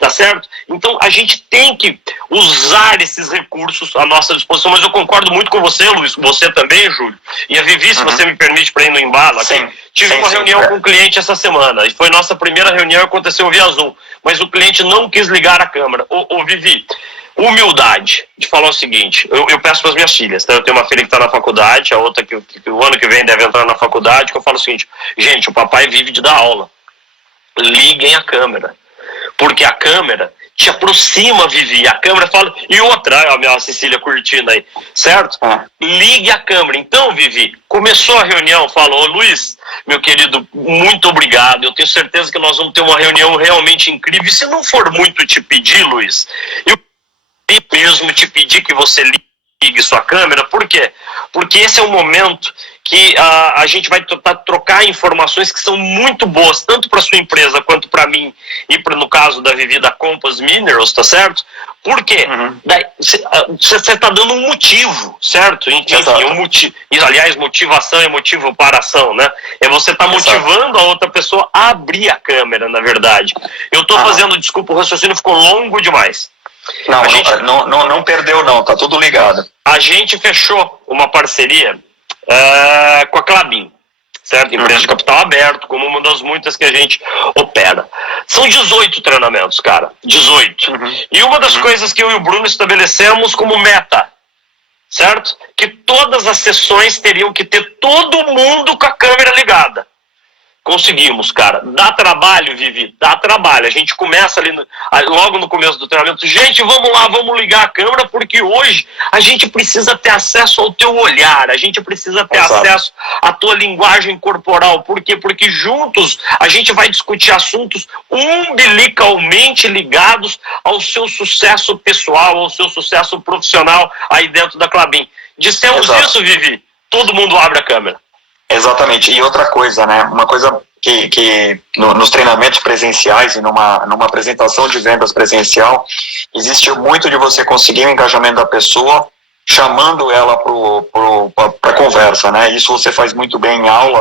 tá certo? Então a gente tem que usar esses recursos à nossa disposição, mas eu concordo muito com você, Luiz, você também, Júlio, e a Vivi, se você me permite, para ir no embalo aqui. Tive uma reunião com o cliente essa semana, e foi nossa primeira reunião, aconteceu via Zoom, mas o cliente não quis ligar a câmera. Ô Vivi, humildade de falar o seguinte, eu peço para as minhas filhas, tá? Eu tenho uma filha que está na faculdade, a outra que o ano que vem deve entrar na faculdade, que eu falo o seguinte: gente, o papai vive de dar aula, liguem a câmera, porque a câmera te aproxima, Vivi, a câmera fala, e outra, a minha Cecília curtindo aí, certo? Ligue a câmera. Então, Vivi, começou a reunião, falou: Luiz, meu querido, muito obrigado, eu tenho certeza que nós vamos ter uma reunião realmente incrível, e se não for muito te pedir, Luiz, eu mesmo te pedir que você ligue sua câmera. Por quê? Porque esse é um momento que a gente vai trocar informações que são muito boas, tanto para sua empresa quanto para mim, e no caso da Vivi da Compass Minerals, tá certo? Por quê? Você está dando um motivo, certo? Enfim, e, aliás, motivação é motivo para ação, né? É você tá motivando a outra pessoa a abrir a câmera, na verdade. Eu estou fazendo, desculpa, o raciocínio ficou longo demais. Não perdeu não, tá tudo ligado. A gente fechou uma parceria com a Klabin, certo? Empresa de capital aberto, como uma das muitas que a gente opera. São 18 treinamentos, cara, 18. E uma das coisas que eu e o Bruno estabelecemos como meta, certo? Que todas as sessões teriam que ter todo mundo com a câmera ligada. Conseguimos, cara. Dá trabalho, Vivi, dá trabalho. A gente começa ali, logo no começo do treinamento, gente, vamos lá, vamos ligar a câmera, porque hoje a gente precisa ter acesso ao teu olhar, a gente precisa ter acesso à tua linguagem corporal. Por quê? Porque juntos a gente vai discutir assuntos umbilicalmente ligados ao seu sucesso pessoal, ao seu sucesso profissional aí dentro da Klabin. Dissemos isso, Vivi, todo mundo abre a câmera. Exatamente. E outra coisa, né? Uma coisa que nos treinamentos presenciais e numa apresentação de vendas presencial, existe muito de você conseguir o engajamento da pessoa, chamando ela para conversa, né? Isso você faz muito bem em aula,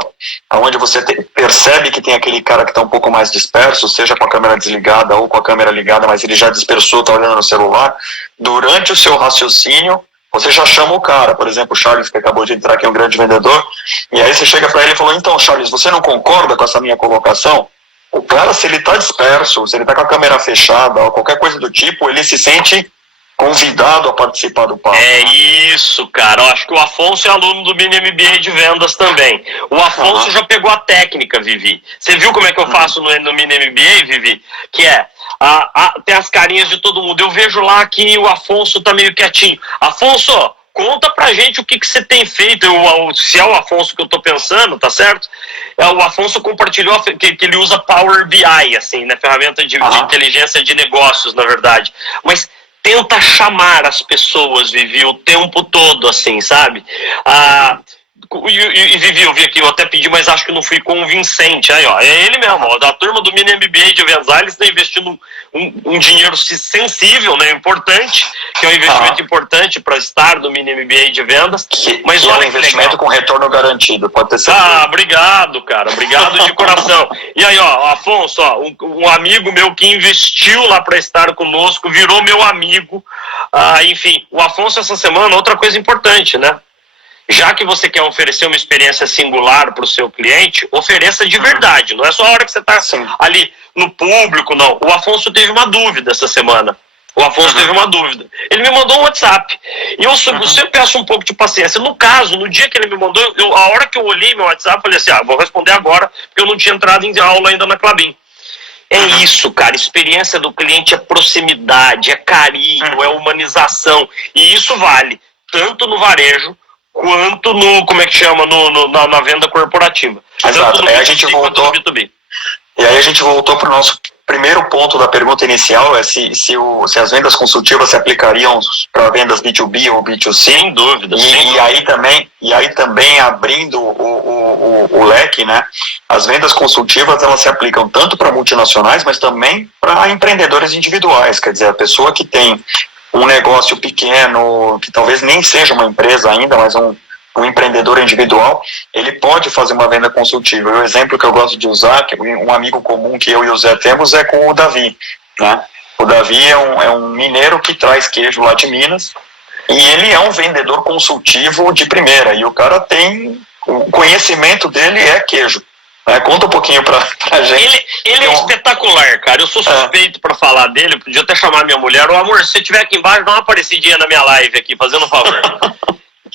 onde você percebe que tem aquele cara que está um pouco mais disperso, seja com a câmera desligada ou com a câmera ligada, mas ele já dispersou, está olhando no celular. Durante o seu raciocínio, você já chama o cara, por exemplo, o Charles, que acabou de entrar aqui, é um grande vendedor, e aí você chega para ele e falou, então, Charles, você não concorda com essa minha colocação? O cara, se ele está disperso, se ele está com a câmera fechada, ou qualquer coisa do tipo, ele se sente convidado a participar do papo. É isso, cara. Eu acho que o Afonso é aluno do Mini MBA de vendas também. O Afonso já pegou a técnica, Vivi. Você viu como é que eu faço no Mini MBA, Vivi? Que é, tem as carinhas de todo mundo. Eu vejo lá que o Afonso tá meio quietinho. Afonso, conta pra gente o que você tem feito. Se é o Afonso que eu tô pensando, tá certo? O Afonso compartilhou que ele usa Power BI, assim, né? Ferramenta de inteligência de negócios, na verdade. Mas tenta chamar as pessoas, Vivi, o tempo todo, assim, sabe? E Vivi, eu vi aqui, eu até pedi, mas acho que não fui convincente. Aí, ó, é ele mesmo, ó, da turma do Mini MBA de vendas, eles estão investindo um dinheiro sensível, né, importante, que é um investimento importante para estar no Mini MBA de vendas. Mas olha, é um investimento com retorno garantido, pode ter certeza. Obrigado, cara, obrigado de coração. E aí, ó, Afonso, ó, um amigo meu que investiu lá para estar conosco, virou meu amigo. Enfim, o Afonso essa semana, outra coisa importante, né? Já que você quer oferecer uma experiência singular para o seu cliente, ofereça de verdade. Não é só a hora que você está ali no público, não. O Afonso teve uma dúvida essa semana. Teve uma dúvida. Ele me mandou um WhatsApp. E eu sempre peço um pouco de paciência. No caso, no dia que ele me mandou, a hora que eu olhei meu WhatsApp, eu falei assim, vou responder agora, porque eu não tinha entrado em aula ainda na Klabin. É isso, cara. Experiência do cliente é proximidade, é carinho, é humanização. E isso vale tanto no varejo, quanto no, como é que chama, na venda corporativa. Exato, aí a gente voltou, e aí a gente voltou para o nosso primeiro ponto da pergunta inicial, é se as vendas consultivas se aplicariam para vendas B2B ou B2C. Sem dúvida. E aí também abrindo o leque, né, as vendas consultivas, elas se aplicam tanto para multinacionais, mas também para empreendedores individuais, quer dizer, a pessoa que tem um negócio pequeno, que talvez nem seja uma empresa ainda, mas um empreendedor individual, ele pode fazer uma venda consultiva. E o exemplo que eu gosto de usar, que um amigo comum que eu e o Zé temos, é com o Davi, né? O Davi é um mineiro que traz queijo lá de Minas, e ele é um vendedor consultivo de primeira, e o cara tem, o conhecimento dele é queijo. Conta um pouquinho pra gente. Ele é espetacular, cara. Eu sou suspeito pra falar dele. Podia até chamar minha mulher. Amor, se você estiver aqui embaixo, dá uma aparecidinha na minha live aqui, fazendo um favor.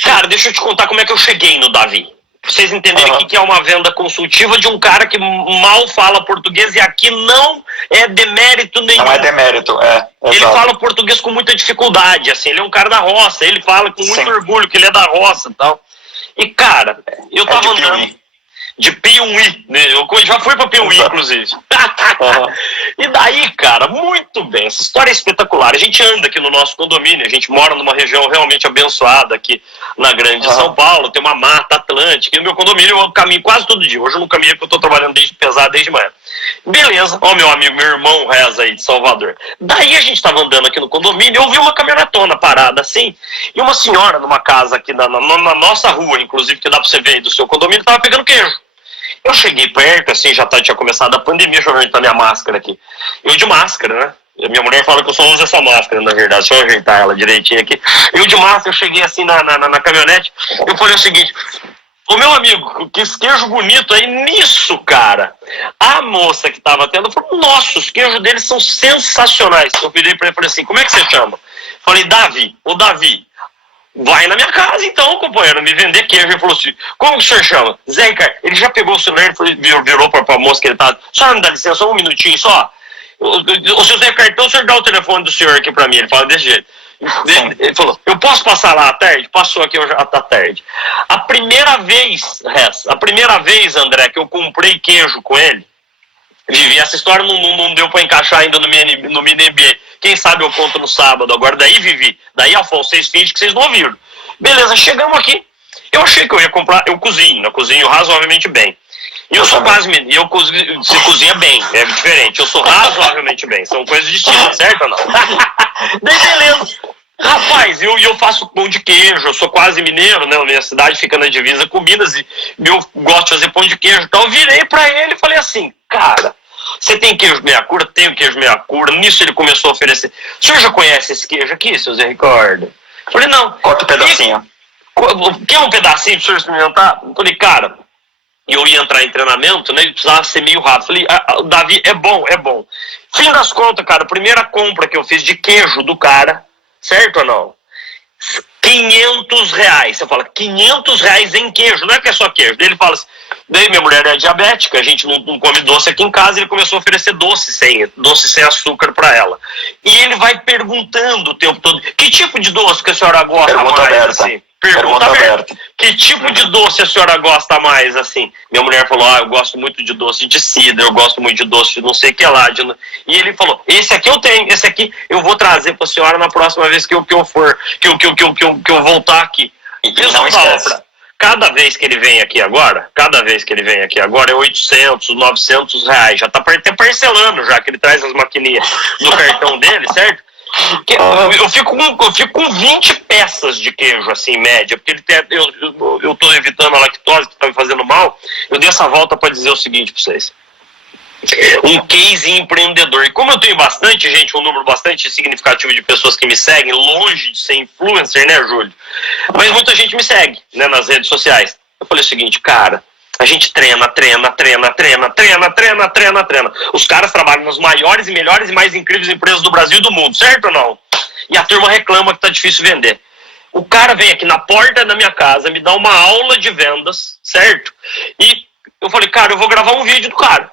Cara, deixa eu te contar como é que eu cheguei no Davi. Pra vocês entenderem o que é uma venda consultiva de um cara que mal fala português, e aqui não é demérito nenhum. Não é demérito, Ele fala português com muita dificuldade, assim. Ele é um cara da roça. Ele fala com muito orgulho que ele é da roça e tal. E, cara, eu tava andando... De Piauí, né? Eu já fui pra Piauí, inclusive. E daí, cara, muito bem. Essa história é espetacular. A gente anda aqui no nosso condomínio, a gente mora numa região realmente abençoada aqui na Grande São Paulo, tem uma mata atlântica, e no meu condomínio eu caminho quase todo dia. Hoje eu não caminho porque eu tô trabalhando pesado desde manhã. Beleza, ó, meu amigo, meu irmão Reza aí de Salvador. Daí a gente tava andando aqui no condomínio, eu vi uma caminhonetona parada assim, e uma senhora numa casa aqui na nossa rua, inclusive, que dá pra você ver aí do seu condomínio, tava pegando queijo. Eu cheguei perto, assim, tinha começado a pandemia, deixa eu ajeitar minha máscara aqui. Eu de máscara, né? Minha mulher fala que eu só uso essa máscara, na verdade, deixa eu ajeitar ela direitinho aqui. Eu de máscara, eu cheguei assim na caminhonete, eu falei o seguinte... Ô meu amigo, que queijo bonito aí nisso, cara. A moça que tava tendo falou, nossa, os queijos deles são sensacionais. Eu virei pra ele e falei assim, como é que você chama? Falei, Davi. Ô Davi, vai na minha casa então, companheiro, me vender queijo. Ele falou assim, como que o senhor chama? Zé Ricardo. Ele já pegou o celular, virou pra moça que ele tava, só me dá licença, só um minutinho só. O seu Zé Ricardo, então o senhor dá o telefone do senhor aqui pra mim. Ele fala desse jeito. Ele falou, eu posso passar lá à tarde? Passou aqui hoje à tarde. A primeira vez, André, que eu comprei queijo com ele, Vivi, essa história não deu pra encaixar ainda no MNB. Quem sabe eu conto no sábado. Agora daí, Vivi, daí, Afonso, vocês fingem que vocês não ouviram. Beleza, chegamos aqui. Eu achei que eu ia comprar, eu cozinho razoavelmente bem. E eu sou quase menino, você cozinha bem, é diferente. Eu sou razoavelmente bem, são coisas distintas, certo ou não? Daí, beleza. Rapaz, eu faço pão de queijo, eu sou quase mineiro, né? Minha cidade fica na divisa com Minas e eu gosto de fazer pão de queijo. Então eu virei pra ele e falei assim, cara, você tem queijo meia cura? Tenho queijo meia cura. Nisso ele começou a oferecer. O senhor já conhece esse queijo aqui, seu Zé Ricardo? Eu falei, não. Corta um pedacinho. Quer um pedacinho pro senhor experimentar? Eu falei, cara, eu ia entrar em treinamento, né? Ele precisava ser meio rápido. Falei, Davi, é bom. Fim das contas, cara, a primeira compra que eu fiz de queijo do cara, certo ou não? R$500. Você fala, R$500 em queijo, não é que é só queijo. Daí ele fala assim, daí minha mulher é diabética, a gente não come doce aqui em casa, ele começou a oferecer doce sem açúcar pra ela. E ele vai perguntando o tempo todo, que tipo de doce que a senhora gosta mais, aberta. Assim? Pergunta aberta. Que tipo de doce a senhora gosta mais, assim? Minha mulher falou, eu gosto muito de doce de cidra, eu gosto muito de doce de não sei o que lá. E ele falou, esse aqui eu tenho, esse aqui eu vou trazer pra senhora na próxima vez que eu for, que eu voltar aqui. E não esquece. Cada vez que ele vem aqui agora é 800, 900 reais. Já tá até parcelando já, que ele traz as maquininhas do cartão dele, certo? Eu fico com 20 peças de queijo, assim, em média, porque eu tô evitando a lactose que tá me fazendo mal. Eu dei essa volta para dizer o seguinte para vocês. Um case empreendedor. E como eu tenho bastante gente, um número bastante significativo de pessoas que me seguem, longe de ser influencer, né, Júlio? Mas muita gente me segue, né, nas redes sociais. Eu falei o seguinte, cara, a gente treina. Os caras trabalham nas maiores e melhores e mais incríveis empresas do Brasil e do mundo, certo ou não? E a turma reclama que tá difícil vender. O cara vem aqui na porta da minha casa, me dá uma aula de vendas, certo? E eu falei, cara, eu vou gravar um vídeo do cara.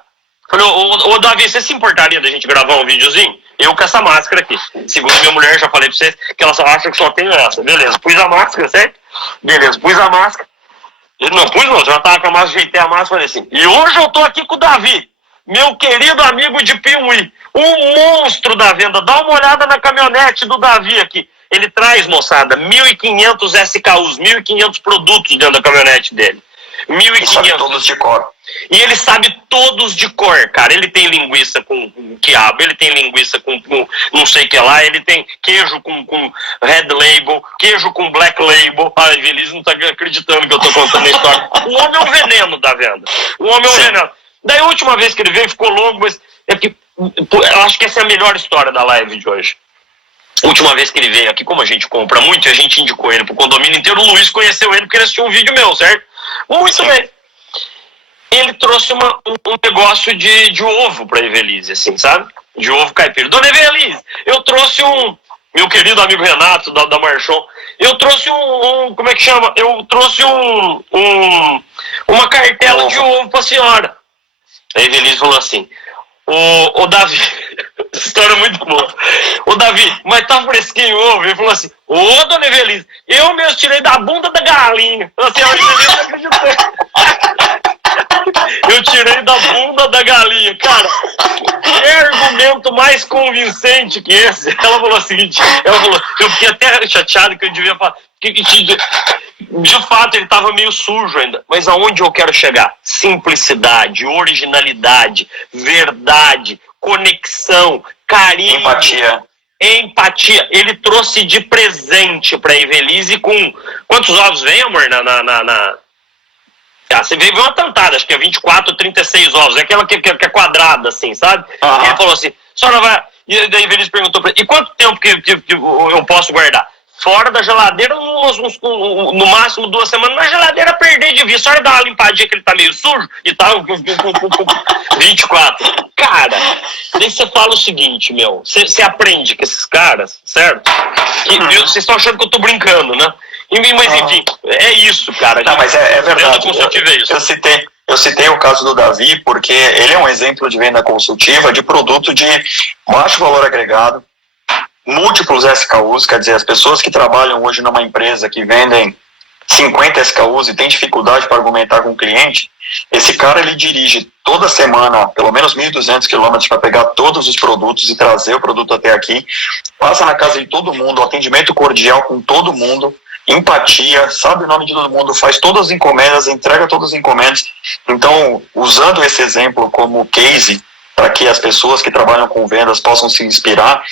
Falei, ô Davi, você se importaria da gente gravar um videozinho? Eu com essa máscara aqui. Segundo minha mulher, já falei pra vocês que ela só acha que só tem essa. Beleza, pus a máscara, certo? Beleza, pus a máscara. Não pus não, já tava com a máscara, ajeitei a máscara e falei assim, e hoje eu tô aqui com o Davi, meu querido amigo de Piuí, um monstro da venda. Dá uma olhada na caminhonete do Davi aqui. Ele traz, moçada, 1.500 SKUs, 1.500 produtos dentro da caminhonete dele. 1.500. Todos de cor. E ele sabe todos de cor, cara. Ele tem linguiça com quiabo, ele tem linguiça com não sei o que lá, ele tem queijo com red label, queijo com black label. Ai, Evelise não tá acreditando que eu tô contando a história. O homem é um veneno da venda. O homem é um veneno. Daí a última vez que ele veio ficou longo, mas é que eu acho que essa é a melhor história da live de hoje. A última vez que ele veio aqui, como a gente compra muito, a gente indicou ele pro condomínio inteiro. O Luiz conheceu ele porque ele assistiu um vídeo meu, certo? Muito bem. Ele trouxe um negócio de ovo pra Evelise, assim, sabe? De ovo caipira. Dona Evelise, eu trouxe meu querido amigo Renato, da Marchon, eu trouxe como é que chama? Eu trouxe uma cartela de ovo pra senhora. A Evelise falou assim, ô Davi, essa história é muito boa. Ô Davi, mas tá fresquinho o ovo? Ele falou assim, ô Dona Evelise, eu mesmo tirei da bunda da galinha. Assim, a Evelise não acreditou. Eu tirei da bunda da galinha, cara. Que argumento mais convincente que esse? Ela falou o seguinte, eu fiquei até chateado que eu devia falar. De fato, ele estava meio sujo ainda. Mas aonde eu quero chegar? Simplicidade, originalidade, verdade, conexão, carinho. Empatia. Ele trouxe de presente pra Evelise com... Quantos ovos vem, amor, você veio uma tantada, acho que é 24, 36 ovos, é aquela que é quadrada, assim, sabe? Uhum. Ele falou assim, senhora vai... E daí a Evelise perguntou pra ele, e quanto tempo que eu posso guardar? Fora da geladeira, no máximo 2 semanas, na geladeira perder de vista. A senhora dá uma limpadinha que ele tá meio sujo e tal, 24. Cara, daí você fala o seguinte, meu, você aprende com esses caras, certo? Vocês estão achando que eu tô brincando, né? Mas enfim, é isso, cara. Não, mas é verdade. É isso. Eu citei o caso do Davi porque ele é um exemplo de venda consultiva de produto de baixo valor agregado, múltiplos SKUs, quer dizer, as pessoas que trabalham hoje numa empresa que vendem 50 SKUs e tem dificuldade para argumentar com o cliente, esse cara ele dirige toda semana pelo menos 1.200 quilômetros para pegar todos os produtos e trazer o produto até aqui, passa na casa de todo mundo, atendimento cordial com todo mundo, empatia, sabe o nome de todo mundo, faz todas as encomendas, entrega todas as encomendas. Então, usando esse exemplo como case, para que as pessoas que trabalham com vendas possam se inspirar,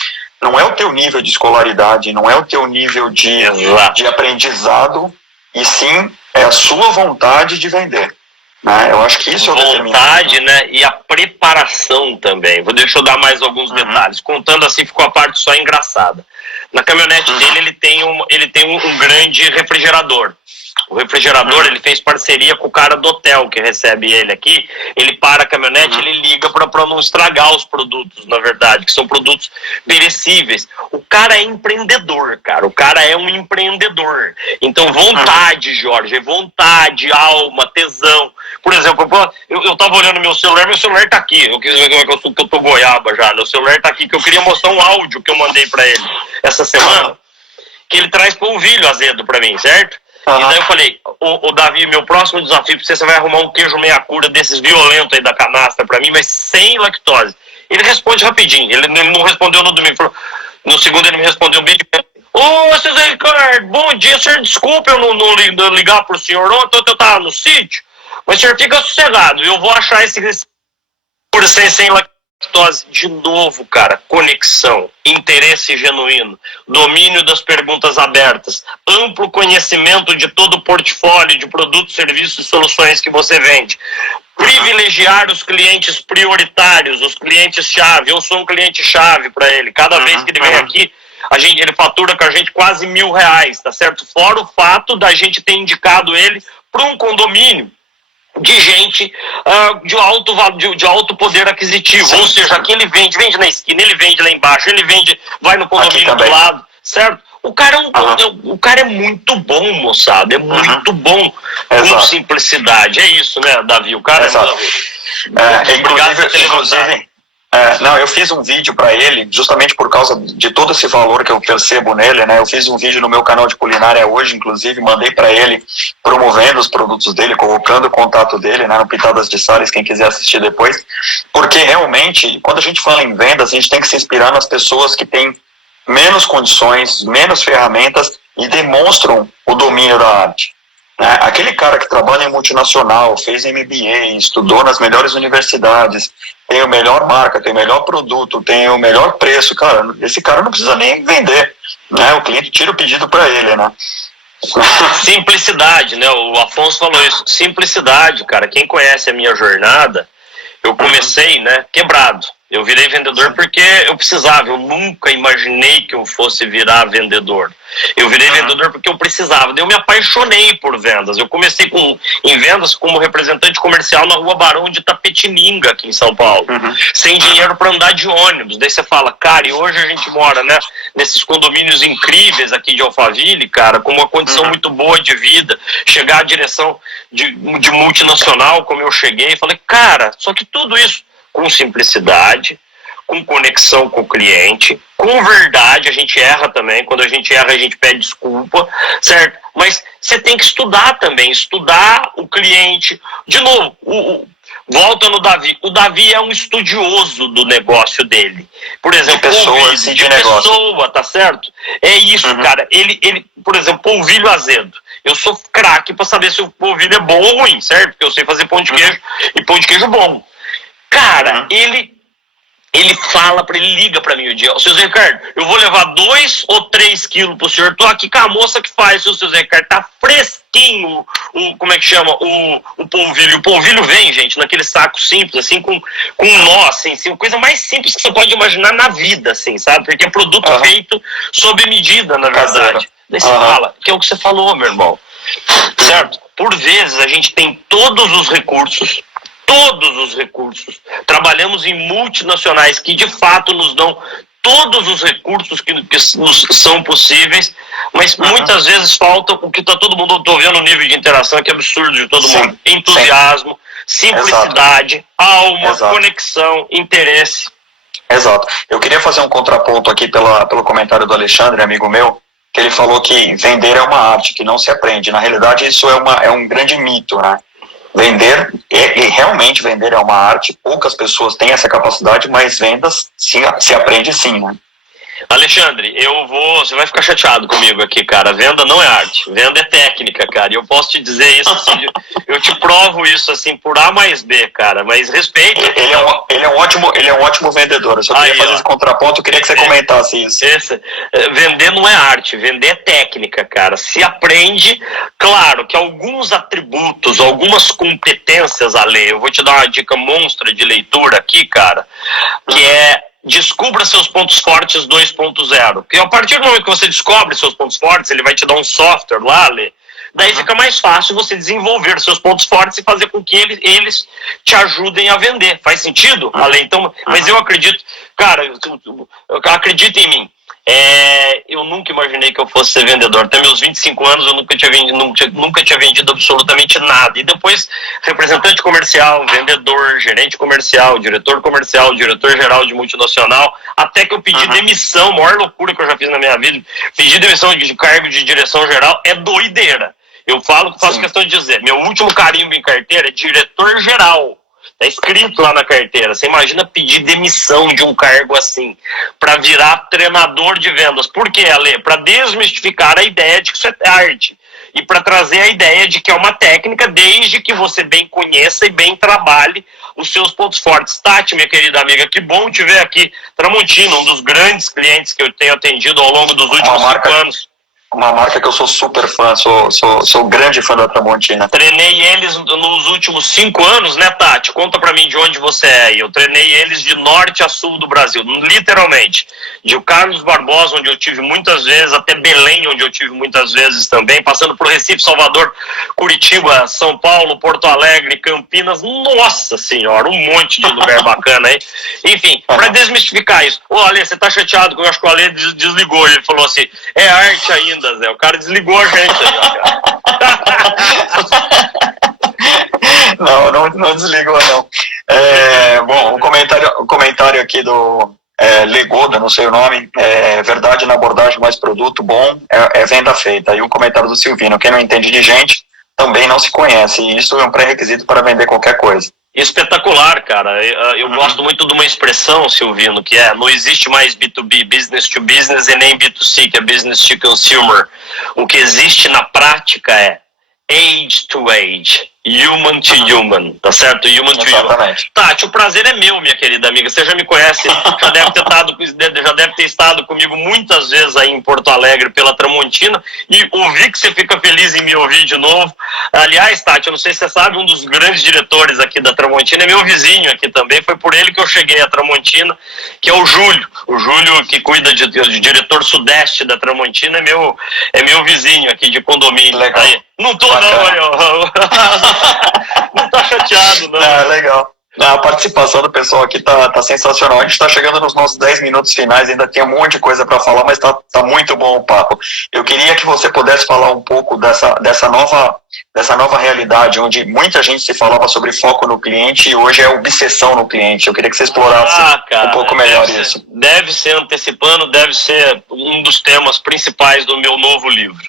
não é o teu nível de escolaridade, não é o teu nível de aprendizado, e sim é a sua vontade de vender. Né? Eu acho que isso é o vontade, né? E a preparação também. Deixa eu dar mais alguns detalhes. Contando assim, ficou a parte só engraçada. Na caminhonete dele, ele tem um grande refrigerador. O refrigerador, ele fez parceria com o cara do hotel que recebe ele aqui. Ele para a caminhonete, ele liga para não estragar os produtos, na verdade, que são produtos perecíveis. O cara é empreendedor, cara. O cara é um empreendedor. Então, vontade, Jorge, vontade, alma, tesão. Por exemplo, eu tava olhando meu celular tá aqui. Eu quis ver como é que eu tô goiaba já. Meu celular tá aqui, que eu queria mostrar um áudio que eu mandei para ele essa semana, que ele traz polvilho azedo para mim, certo? E daí eu falei, o Davi, meu próximo desafio pra você vai arrumar um queijo meia cura desses violentos aí da canastra pra mim, mas sem lactose. Ele responde rapidinho, ele não respondeu no domingo, no segundo ele me respondeu bem de ô, seu Zé Ricardo, bom dia, senhor, desculpa eu não ligar pro senhor ontem, eu tava no sítio, mas o senhor fica sossegado, eu vou achar esse por sem lactose. De novo, cara, conexão, interesse genuíno, domínio das perguntas abertas, amplo conhecimento de todo o portfólio de produtos, serviços e soluções que você vende. Privilegiar os clientes prioritários, os clientes-chave. Eu sou um cliente-chave para ele. Cada vez que ele vem aqui, ele fatura com a gente quase R$1.000, tá certo? Fora o fato da gente ter indicado ele para um condomínio de gente de alto poder aquisitivo. Ou seja, aqui ele vende na esquina, ele vende lá embaixo, ele vende, vai no condomínio do lado, certo? O cara o cara é muito bom, moçada, é muito bom com simplicidade. É isso, né, Davi? O cara inclusive, não, eu fiz um vídeo para ele, justamente por causa de todo esse valor que eu percebo nele, né? Eu fiz um vídeo no meu canal de culinária hoje, inclusive, mandei para ele, promovendo os produtos dele, colocando o contato dele, né, no Pitadas de Salles, quem quiser assistir depois, porque realmente, quando a gente fala em vendas, a gente tem que se inspirar nas pessoas que têm menos condições, menos ferramentas e demonstram o domínio da arte. Aquele cara que trabalha em multinacional, fez MBA, estudou nas melhores universidades, tem a melhor marca, tem o melhor produto, tem o melhor preço, cara, esse cara não precisa nem vender, né? O cliente tira o pedido para ele, né? Simplicidade, né? O Afonso falou isso, simplicidade, cara. Quem conhece a minha jornada, eu comecei, né, quebrado. Eu virei vendedor porque eu precisava, eu nunca imaginei que eu fosse virar vendedor. Eu virei vendedor porque eu precisava, eu me apaixonei por vendas. Eu comecei em vendas como representante comercial na Rua Barão de Itapetininga, aqui em São Paulo, sem dinheiro para andar de ônibus. Daí você fala, cara, e hoje a gente mora, né, nesses condomínios incríveis aqui de Alphaville, cara, com uma condição muito boa de vida, chegar à direção de multinacional, como eu cheguei, falei, cara, só que tudo isso com simplicidade, com conexão com o cliente, com verdade. A gente erra também, quando a gente erra a gente pede desculpa, certo? Mas você tem que estudar também, estudar o cliente. De novo, volta no Davi. O Davi é um estudioso do negócio dele. Por exemplo, de pessoa, tá certo? É isso, cara. Ele, por exemplo, polvilho azedo. Eu sou craque para saber se o polvilho é bom ou ruim, certo? Porque eu sei fazer pão de queijo e pão de queijo bom. Cara, ele fala ele liga pra mim o dia, seu Zé Ricardo, eu vou levar 2 ou 3 quilos pro senhor, tô aqui com a moça que faz, seu Zé Ricardo, tá fresquinho, como é que chama, o polvilho. O polvilho vem, gente, naquele saco simples, assim, com nó, assim, coisa mais simples que você pode imaginar na vida, assim, sabe, porque é produto feito sob medida, na verdade. Daí você fala, que é o que você falou, meu irmão, certo? Por vezes a gente tem todos os recursos, trabalhamos em multinacionais que de fato nos dão todos os recursos que são possíveis, mas muitas vezes falta o que está todo mundo, estou vendo o nível de interação que é absurdo de todo mundo, entusiasmo, simplicidade, alma, conexão, interesse. Exato. Eu queria fazer um contraponto aqui pelo comentário do Alexandre, amigo meu, que ele falou que vender é uma arte, que não se aprende. Na realidade, isso é um grande mito, né? Vender, e realmente vender é uma arte, poucas pessoas têm essa capacidade, mas vendas se aprende sim, né? Alexandre, você vai ficar chateado comigo aqui, cara. Venda não é arte, venda é técnica, cara. E eu posso te dizer isso, assim, eu te provo isso, assim, por A mais B, cara. Mas respeito. Ele é um ótimo vendedor. Eu só queria fazer esse contraponto, eu queria que você comentasse isso. Vender não é arte, vender é técnica, cara. Se aprende, claro, que alguns atributos, algumas competências a ler. Eu vou te dar uma dica monstra de leitura aqui, cara, que é: descubra seus pontos fortes 2.0. Porque a partir do momento que você descobre seus pontos fortes, ele vai te dar um software lá, Lê. Daí fica mais fácil você desenvolver seus pontos fortes e fazer com que eles te ajudem a vender. Faz sentido, Ale? Então, mas eu acredito, cara, acredita em mim. Eu nunca imaginei que eu fosse ser vendedor. Até meus 25 anos eu nunca tinha vendido absolutamente nada. E depois, representante comercial, vendedor, gerente comercial, diretor geral de multinacional, até que eu pedi demissão, a maior loucura que eu já fiz na minha vida. Pedir demissão de cargo de direção geral é doideira. Eu faço questão de dizer, meu último carimbo em carteira é diretor geral. Tá escrito lá na carteira. Você imagina pedir demissão de um cargo assim, para virar treinador de vendas. Por quê, Ale? Para desmistificar a ideia de que isso é arte. E para trazer a ideia de que é uma técnica, desde que você bem conheça e bem trabalhe os seus pontos fortes. Tati, minha querida amiga, que bom te ver aqui. Tramontina, um dos grandes clientes que eu tenho atendido ao longo dos últimos 5 anos. Uma marca que eu sou super fã, sou grande fã da Tramontina. Treinei eles nos últimos 5 anos, né, Tati? Conta pra mim de onde você é. Eu treinei eles de norte a sul do Brasil, literalmente. De Carlos Barbosa, onde eu tive muitas vezes, até Belém, onde eu tive muitas vezes também, passando por Recife, Salvador, Curitiba, São Paulo, Porto Alegre, Campinas. Nossa Senhora, um monte de lugar bacana aí. Enfim, pra desmistificar isso. Ô, Ale, você tá chateado? Eu acho que o Ale desligou. Ele falou assim, é arte ainda. Zé. O cara desligou a gente aí, ó, cara. Não desligou, não. Bom, o comentário aqui do Legoda, não sei o nome, verdade na abordagem mais produto, bom, é venda feita. E o comentário do Silvino, quem não entende de gente, também não se conhece. E isso é um pré-requisito para vender qualquer coisa. Espetacular, cara. Eu gosto muito de uma expressão, Silvino, que não existe mais B2B, business to business, e nem B2C, que é business to consumer. O que existe na prática é age to age, human to human, tá certo? Human to human. Tati, o prazer é meu, minha querida amiga. Você já me conhece, já deve ter estado comigo muitas vezes aí em Porto Alegre pela Tramontina, e ouvi que você fica feliz em me ouvir de novo. Aliás, Tati, eu não sei se você sabe, um dos grandes diretores aqui da Tramontina é meu vizinho aqui também. Foi por ele que eu cheguei à Tramontina, que é o Júlio. O Júlio, que cuida de diretor sudeste da Tramontina, é meu vizinho aqui de condomínio. Legal. Aí. Não tô, bacana. Não, aí, ó. Não tá chateado, não. Legal. A participação do pessoal aqui tá sensacional. A gente está chegando nos nossos 10 minutos finais, ainda tem um monte de coisa para falar, mas tá muito bom o papo. Eu queria que você pudesse falar um pouco dessa nova realidade, onde muita gente se falava sobre foco no cliente e hoje é obsessão no cliente. Eu queria que você explorasse um pouco melhor isso. Deve ser antecipando, deve ser um dos temas principais do meu novo livro.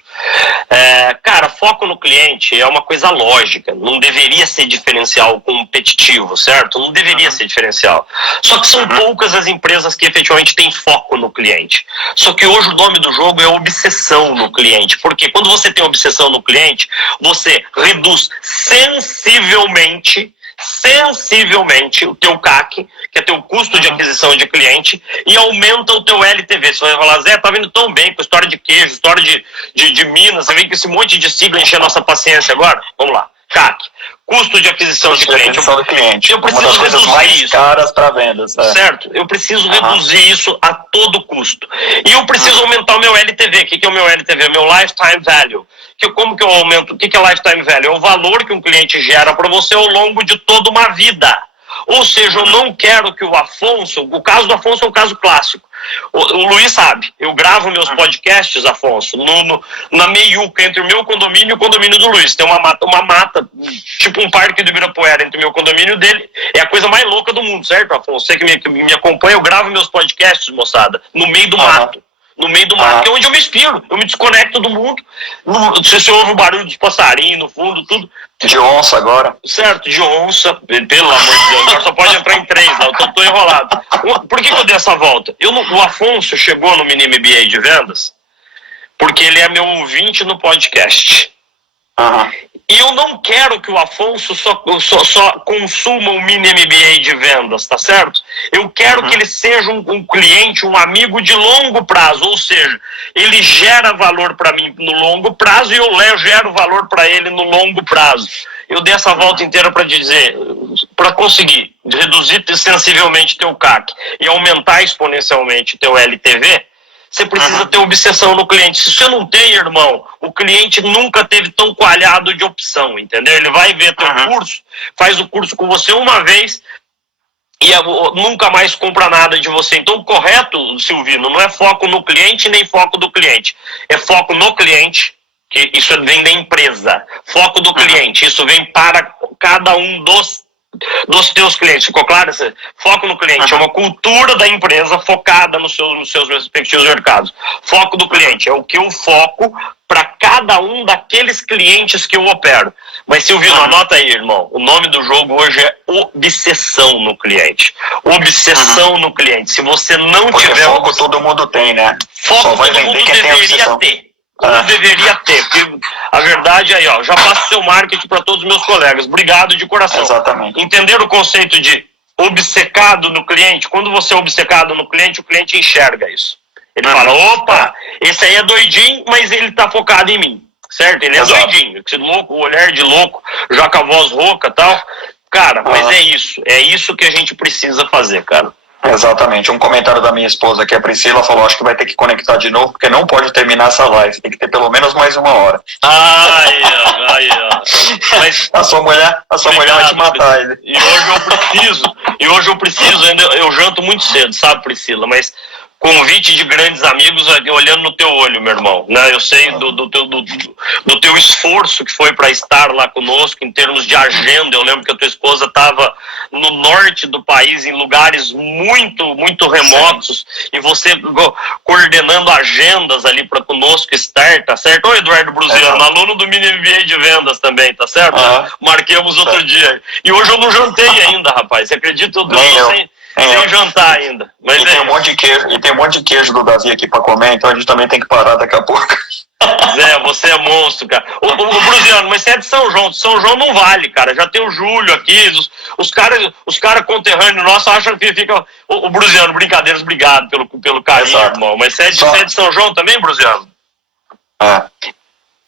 Cara, foco no cliente é uma coisa lógica, não deveria ser diferencial competitivo, certo? Não deveria ser diferencial. Só que são poucas as empresas que efetivamente têm foco no cliente. Só que hoje o nome do jogo é obsessão no cliente, porque quando você tem obsessão no cliente, você reduz sensivelmente o teu CAC, que é teu custo de aquisição de cliente, e aumenta o teu LTV. Você vai falar, Zé, tá vindo tão bem com história de queijo, história de Minas, você vem com esse monte de sigla encher nossa paciência agora? Vamos lá. CAC, custo de aquisição de cliente. Eu preciso reduzir isso. Mais caras para vendas. Certo? Eu preciso reduzir isso a todo custo. E eu preciso aumentar o meu LTV. O que é o meu LTV? O meu Lifetime Value. Como que eu aumento? O que é Lifetime Value? É o valor que um cliente gera para você ao longo de toda uma vida. Ou seja, eu não quero que o Afonso, o caso do Afonso é um caso clássico. O Luiz sabe, eu gravo meus podcasts, Afonso, na meiuca entre o meu condomínio e o condomínio do Luiz. Tem uma mata, tipo um parque do Ibirapuera entre o meu condomínio e o dele. É a coisa mais louca do mundo, certo, Afonso? Você que me acompanha, eu gravo meus podcasts, moçada, no meio do mato. No meio do mato, que é onde eu me inspiro. Eu me desconecto do mundo. Você ouve o barulho de passarinho no fundo, tudo. De onça agora. Certo, de onça. Pelo amor de Deus, agora só pode entrar em 3, não, tô enrolado. Por que eu dei essa volta? O Afonso chegou no Mini MBA de vendas porque ele é meu ouvinte no podcast. E eu não quero que o Afonso só consuma o Mini MBA de vendas, tá certo? Eu quero que ele seja um cliente, um amigo de longo prazo, ou seja, ele gera valor para mim no longo prazo e eu gero valor para ele no longo prazo. Eu dei essa volta inteira para dizer, para conseguir reduzir sensivelmente teu CAC e aumentar exponencialmente teu LTV, você precisa ter obsessão no cliente. Se você não tem, irmão, o cliente nunca teve tão coalhado de opção, entendeu? Ele vai ver teu curso, faz o curso com você uma vez e nunca mais compra nada de você. Então, o correto, Silvino, não é foco no cliente nem foco do cliente. É foco no cliente, que isso vem da empresa. Foco do cliente, isso vem para cada um dos teus clientes. Ficou claro? Foco no cliente é uma cultura da empresa focada nos seus respectivos mercados. Foco do cliente é o que eu foco para cada um daqueles clientes que eu opero. Mas, Silvino, anota aí, irmão. O nome do jogo hoje é obsessão no cliente. Obsessão no cliente. Se você não tiver... Foco todo mundo tem, né? Foco todo mundo deveria ter. Como deveria ter, porque a verdade é aí, ó, já passo seu marketing para todos os meus colegas. Obrigado de coração. Exatamente. Entender o conceito de obcecado no cliente? Quando você é obcecado no cliente, o cliente enxerga isso. Ele fala, opa, esse aí é doidinho, mas ele tá focado em mim, certo? Ele é doidinho, esse louco, o olhar de louco, já com a voz rouca e tal. Cara, mas é isso que a gente precisa fazer, cara. Exatamente. Um comentário da minha esposa, que é a Priscila, falou, acho que vai ter que conectar de novo, porque não pode terminar essa live, tem que ter pelo menos mais 1 hora. Mas, a sua mulher vai te matar. E hoje eu preciso, eu janto muito cedo, sabe, Priscila, mas convite de grandes amigos olhando no teu olho, meu irmão, né? Eu sei do teu esforço que foi para estar lá conosco em termos de agenda. Eu lembro que a tua esposa estava no norte do país, em lugares muito, muito remotos, e você coordenando agendas ali para conosco estar, tá certo? Ô, Eduardo Brusiano, aluno do Mini MBA de vendas também, tá certo? Marquemos outro dia. E hoje eu não jantei ainda, rapaz. Você acredita? Sem jantar ainda. Mas tem um monte de queijo, e tem um monte de queijo do Davi aqui pra comer, então a gente também tem que parar daqui a pouco. Zé, você é monstro, cara. Ô, Brusiano, mas você é de São João. São João não vale, cara. Já tem o Júlio aqui, os caras conterrâneos nossos acham que fica... O Brusiano, brincadeiras, obrigado pelo carinho, irmão. Mas você é de São João também, Brusiano?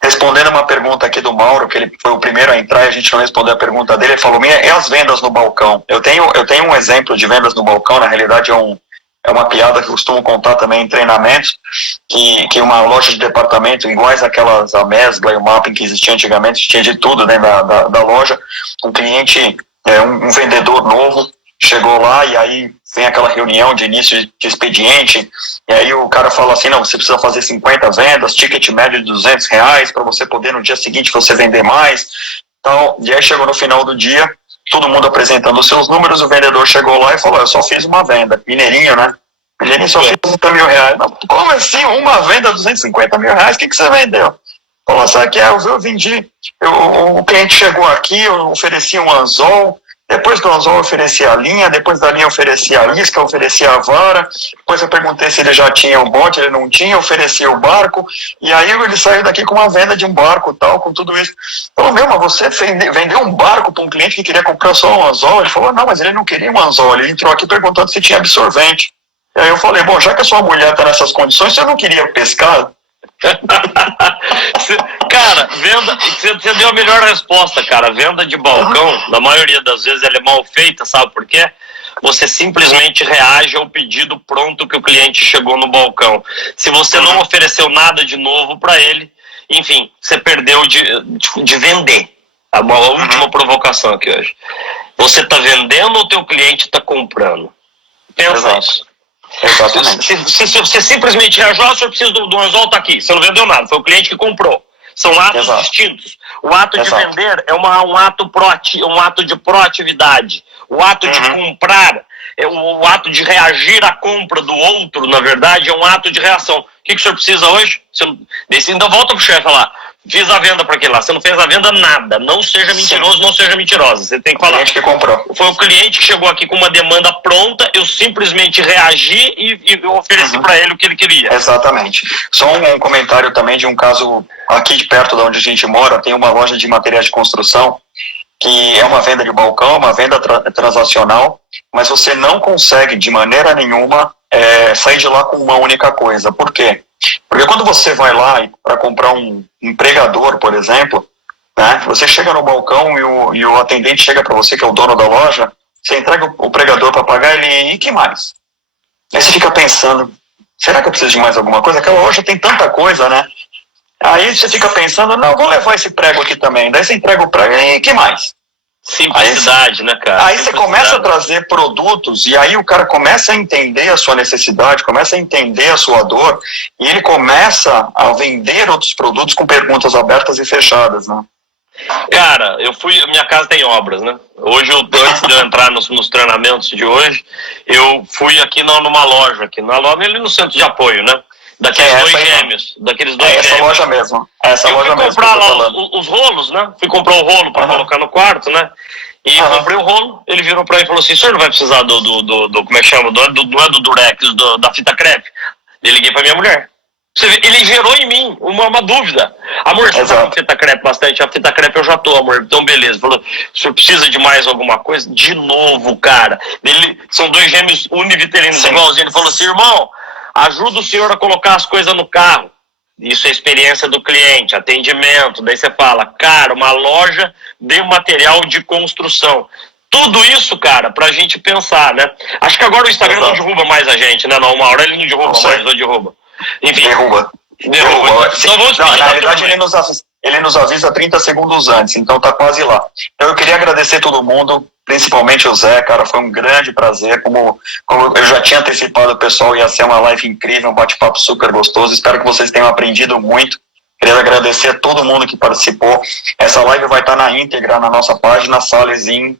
Respondendo uma pergunta aqui do Mauro, que ele foi o primeiro a entrar e a gente não respondeu a pergunta dele, ele falou, e as vendas no balcão? Eu tenho um exemplo de vendas no balcão, na realidade é uma piada que eu costumo contar também em treinamentos, que uma loja de departamento, iguais aquelas, a Mesbla e o Mapping que existia antigamente, tinha de tudo dentro da loja, um cliente, um vendedor novo, chegou lá e aí vem aquela reunião de início de expediente, e aí o cara fala assim, não, você precisa fazer 50 vendas, ticket médio de R$200, para você poder no dia seguinte você vender mais. Então, e aí chegou no final do dia, todo mundo apresentando os seus números, o vendedor chegou lá e falou, eu só fiz uma venda, mineirinho, né? Mineirinho, só fiz R$30 mil. Não, como assim, uma venda, R$250 mil? O que você vendeu? Falou, sabe que eu vendi, o cliente chegou aqui, eu ofereci um anzol, depois do anzol eu ofereci a linha, depois da linha eu ofereci a isca, eu ofereci a vara, depois eu perguntei se ele já tinha o bote, ele não tinha, eu ofereci o barco, e aí ele saiu daqui com uma venda de um barco tal, com tudo isso. Falou, mas você vendeu um barco para um cliente que queria comprar só um anzol? Ele falou, não, mas ele não queria um anzol, ele entrou aqui perguntando se tinha absorvente. E aí eu falei, bom, já que a sua mulher está nessas condições, você não queria pescar? Cara, venda, você deu a melhor resposta, cara. Venda de balcão, na maioria das vezes ela é mal feita, sabe por quê? Você simplesmente reage ao pedido pronto que o cliente chegou no balcão. Se você não ofereceu nada de novo para ele, enfim, você perdeu de vender. A última provocação aqui hoje. Você está vendendo ou o teu cliente está comprando? Pensa isso. Exatamente. Se você simplesmente reage, o senhor precisa do anzol, tá aqui. Você não vendeu nada, foi o cliente que comprou. São atos distintos. O ato de vender é um ato proativo, um ato de proatividade. O ato de comprar, o ato de reagir à compra do outro, na verdade, é um ato de reação. O que o senhor precisa hoje? Você ainda volta pro chefe lá. Fiz a venda para aquele lá. Você não fez a venda, nada. Não seja mentiroso, não seja mentirosa. Você tem que falar. O cliente que comprou. Foi o cliente que chegou aqui com uma demanda pronta, eu simplesmente reagi e ofereci para ele o que ele queria. Exatamente. Só um comentário também de um caso aqui de perto de onde a gente mora, tem uma loja de materiais de construção, que é uma venda de balcão, uma venda transacional, mas você não consegue de maneira nenhuma sair de lá com uma única coisa. Por quê? Porque quando você vai lá para comprar um pregador, por exemplo, né, você chega no balcão e o atendente chega para você, que é o dono da loja, você entrega o pregador para pagar, ele, e que mais? Aí você fica pensando, será que eu preciso de mais alguma coisa? Aquela loja tem tanta coisa, né? Aí você fica pensando, não, vou levar esse prego aqui também. Daí você entrega o prego, e que mais? Simplicidade, né, cara? Aí você começa a trazer produtos e aí o cara começa a entender a sua necessidade, começa a entender a sua dor e ele começa a vender outros produtos com perguntas abertas e fechadas, né? Cara, minha casa tem obras, né? Hoje, antes de eu entrar nos treinamentos de hoje, eu fui aqui numa loja, ali no centro de apoio, né? Daqueles dois gêmeos. Essa loja mesmo. Eu fui comprar lá os rolos, né? Fui comprar o rolo para colocar no quarto, né? E comprei o rolo. Ele virou para mim e falou assim: o senhor não vai precisar como é que chama? Não é do durex, da fita crepe. Eu liguei para minha mulher. Ele gerou em mim uma dúvida. Amor, você tá com fita crepe bastante? A fita crepe eu já tô, amor. Então, beleza. Falou, o senhor precisa de mais alguma coisa? De novo, cara. São dois gêmeos univitelinos igualzinhos. Ele falou assim: irmão, ajuda o senhor a colocar as coisas no carro. Isso é experiência do cliente, atendimento. Daí você fala, cara, uma loja de material de construção. Tudo isso, cara, pra gente pensar, né? Acho que agora o Instagram não derruba mais a gente, né? Não, uma hora ele não derruba mais, ou derruba. Enfim. Derruba. Então vamos não, na realidade, ele nos avisa 30 segundos antes, então tá quase lá. Então eu queria agradecer todo mundo, principalmente o Zé, cara, foi um grande prazer, como eu já tinha antecipado, o pessoal ia ser uma live incrível, um bate-papo super gostoso, espero que vocês tenham aprendido muito. Queria agradecer a todo mundo que participou. Essa live vai estar na íntegra na nossa página, salesin.me.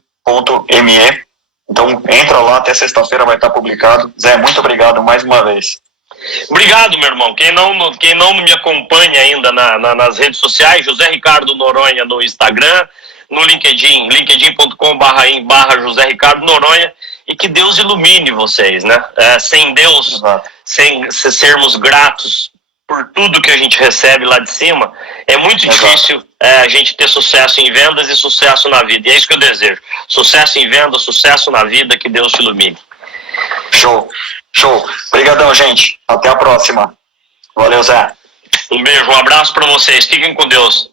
Então entra lá, até sexta-feira vai estar publicado. Zé, muito obrigado mais uma vez. Obrigado, meu irmão. Quem não me acompanha ainda nas redes sociais, José Ricardo Noronha no Instagram, no LinkedIn, linkedin.com/José Ricardo Noronha, e que Deus ilumine vocês, né? Sem Deus, sem sermos gratos por tudo que a gente recebe lá de cima, é muito difícil a gente ter sucesso em vendas e sucesso na vida. E é isso que eu desejo. Sucesso em vendas, sucesso na vida, que Deus te ilumine. Show. Obrigadão, gente. Até a próxima. Valeu, Zé. Um beijo, um abraço para vocês. Fiquem com Deus.